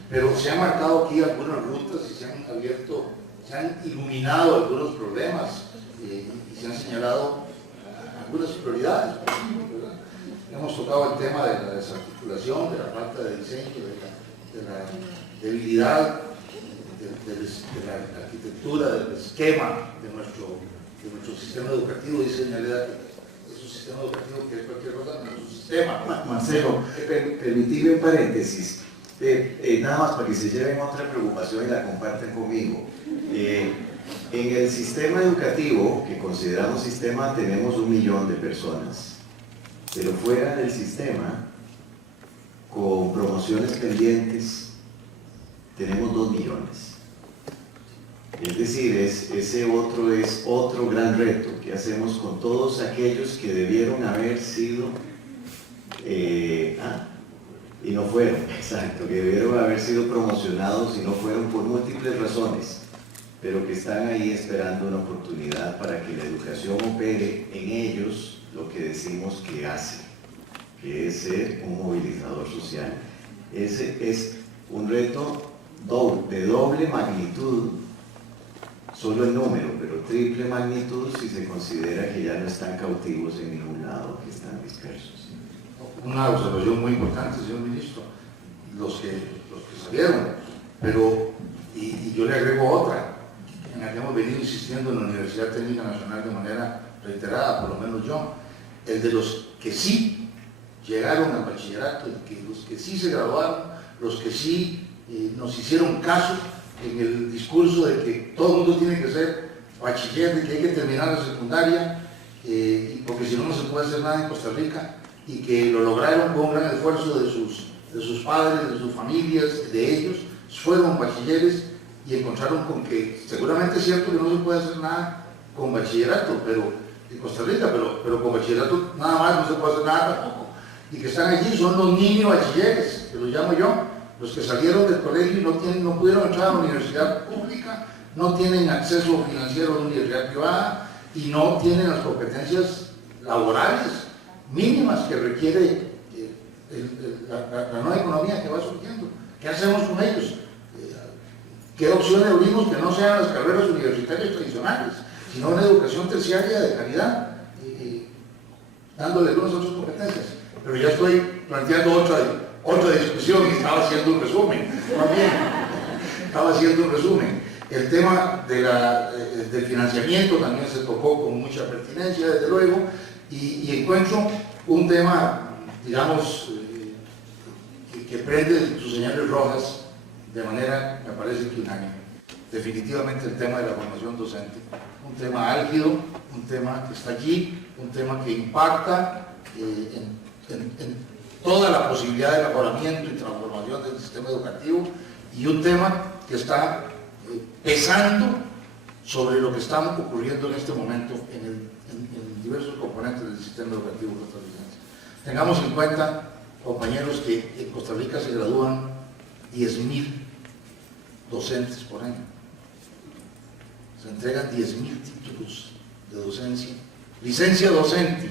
Pero se han marcado aquí algunas rutas y se han abierto, se han iluminado algunos problemas y se han señalado algunas prioridades, ¿verdad? Hemos tocado el tema de la desarticulación, de la falta de diseño, de la debilidad de la arquitectura, del esquema de nuestro sistema educativo. Dice doña Leda que es un sistema educativo que es cualquier cosa, no es un sistema. Marcelo, permitidme un paréntesis, nada más para que se lleven otra preocupación y la compartan conmigo. En el sistema educativo, que consideramos sistema, tenemos 1 millón de personas. Pero fuera del sistema, con promociones pendientes, tenemos 2 millones. Es decir, ese otro es otro gran reto. ¿Qué hacemos con todos aquellos que debieron haber sido, y no fueron, exacto, que debieron haber sido promocionados y no fueron por múltiples razones, pero que están ahí esperando una oportunidad para que la educación opere en ellos lo que decimos que hace, que es ser un movilizador social? Ese es un reto de doble magnitud, solo en número, pero triple magnitud si se considera que ya no están cautivos en ningún lado, que están dispersos. Una observación muy importante, señor ministro, los que salieron, pero, y yo le agrego otra, en la que hemos venido insistiendo en la Universidad Técnica Nacional de manera reiterada, por lo menos yo, el de los que sí llegaron al bachillerato, los que sí se graduaron, los que sí nos hicieron caso en el discurso de que todo el mundo tiene que ser bachiller, de que hay que terminar la secundaria, porque si no, no se puede hacer nada en Costa Rica, y que lo lograron con un gran esfuerzo de sus padres, de sus familias, de ellos, fueron bachilleres y encontraron con que seguramente es cierto que no se puede hacer nada con bachillerato, pero en Costa Rica, pero con bachillerato nada más no se puede hacer nada tampoco, y que están allí son los niños bachilleres, que los llamo yo, los que salieron del colegio y no pudieron entrar a la universidad pública, no tienen acceso financiero a la universidad privada y no tienen las competencias laborales mínimas que requiere la nueva economía que va surgiendo. ¿Qué hacemos con ellos? ¿Qué opciones abrimos que no sean las carreras universitarias tradicionales, sino una educación terciaria de calidad, dándole algunas otras competencias? Pero ya estoy planteando otra discusión y estaba haciendo un resumen. Estaba haciendo un resumen. El tema del financiamiento también se tocó con mucha pertinencia, desde luego, y encuentro un tema, digamos, que prende sus señales rojas de manera, me parece que unánime. Definitivamente el tema de la formación docente, un tema álgido, un tema que está allí, un tema que impacta en toda la posibilidad de mejoramiento y transformación del sistema educativo, y un tema que está pesando sobre lo que está ocurriendo en este momento en diversos componentes del sistema educativo costarricense. Tengamos en cuenta, compañeros, que en Costa Rica se gradúan 10.000 docentes por año. Se entregan 10.000 títulos de docencia, licencia docente,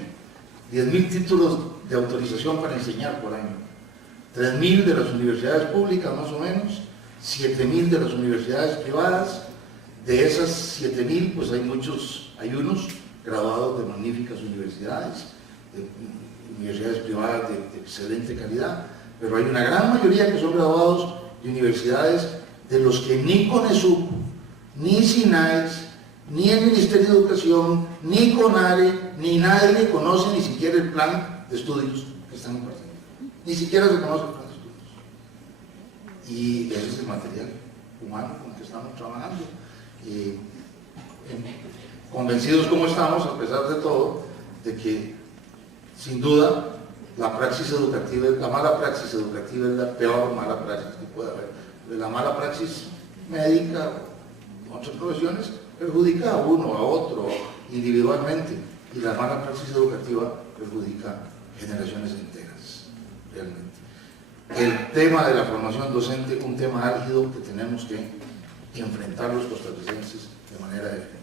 10.000 títulos de autorización para enseñar por año, 3.000 de las universidades públicas más o menos, 7.000 de las universidades privadas. De esas 7.000, pues hay unos graduados de magníficas universidades, de universidades privadas de excelente calidad, pero hay una gran mayoría que son graduados de universidades de los que ni CONESUB, ni SINAES, ni el Ministerio de Educación, ni CONARE, ni nadie conoce ni siquiera el plan de estudios que están impartiendo. Ni siquiera se conoce el plan de estudios. Y ese es el material humano con el que estamos trabajando. Convencidos como estamos, a pesar de todo, de que sin duda la mala praxis educativa es la peor mala praxis que puede haber. La mala praxis médica o otras profesiones perjudica a uno, a otro, individualmente, y la mala praxis educativa perjudica generaciones enteras, realmente. El tema de la formación docente es un tema álgido que tenemos que enfrentar los costarricenses de manera definitiva.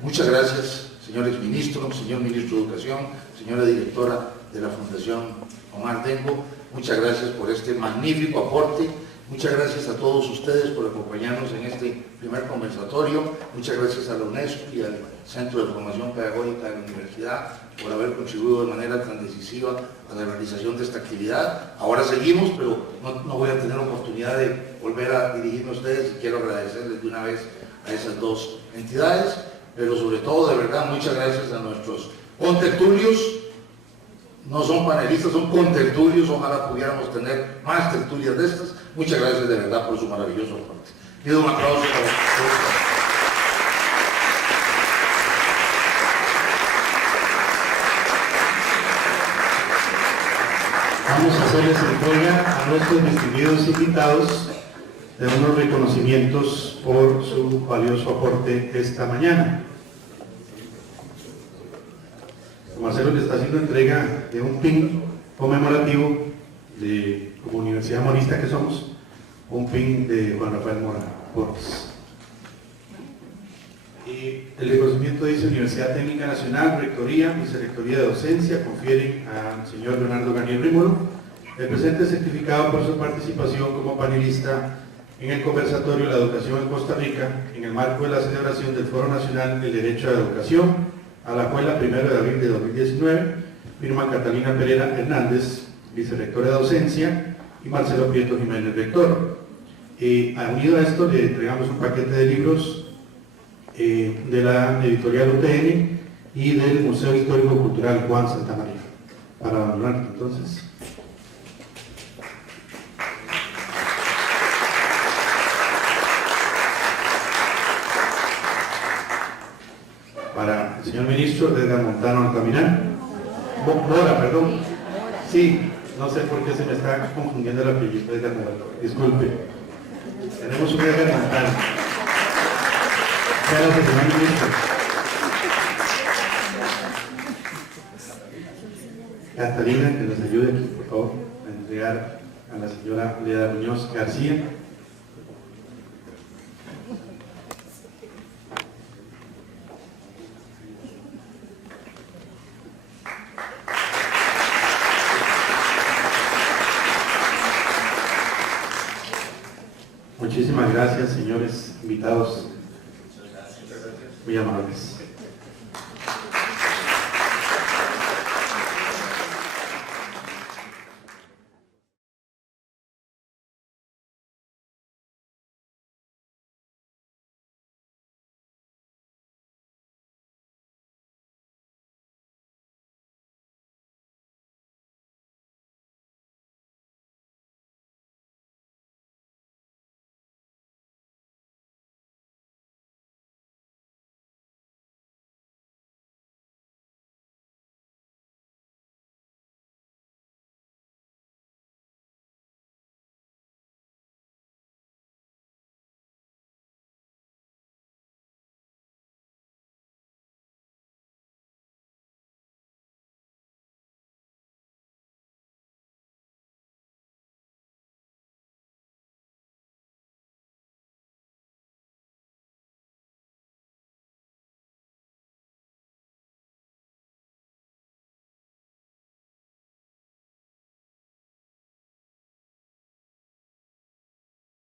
Muchas gracias, señor exministro, señor ministro de Educación, señora directora de la Fundación Omar Dengo. Muchas gracias por este magnífico aporte. Muchas gracias a todos ustedes por acompañarnos en este primer conversatorio. Muchas gracias a la UNESCO y al Centro de Formación Pedagógica de la Universidad por haber contribuido de manera tan decisiva a la realización de esta actividad. Ahora seguimos, pero no voy a tener oportunidad de volver a dirigirme a ustedes y quiero agradecerles de una vez a esas dos entidades, pero sobre todo, de verdad, muchas gracias a nuestros contertulios. No son panelistas, son contertulios. Ojalá pudiéramos tener más tertulias de estas. Muchas gracias de verdad por su maravilloso aporte. Pido un aplauso para todos. Vamos a hacerles entrega a nuestros distinguidos invitados de unos reconocimientos por su valioso aporte esta mañana. Marcelo le está haciendo entrega de un pin conmemorativo como Universidad Morista que somos, un pin de Juan Rafael Mora Portes. El reconocimiento dice Universidad Técnica Nacional, Rectoría, Vicerrectoría de Docencia, confieren al señor Leonardo Garnier Rímolo el presente certificado por su participación como panelista en el conversatorio La Educación en Costa Rica, en el marco de la celebración del Foro Nacional del Derecho a la Educación, a la cual el 1 de abril de 2019 firma Catalina Pereira Hernández, vicerrectora de Docencia, y Marcelo Prieto Jiménez, rector. Unido a esto, le entregamos un paquete de libros de la editorial UTN y del Museo Histórico Cultural Juan Santamaría, para honrar entonces. Para el señor ministro Edgar Montano Altamirán. Mora, perdón. Sí, no sé por qué se me está confundiendo el apellido de Edgar Mora. Disculpe. Tenemos un Edgar Montano. Gracias, señor ministro. Catalina, que nos ayude aquí, por favor, a entregar a la señora Leda Muñoz García. Muchísimas gracias, señores invitados. Muy amables.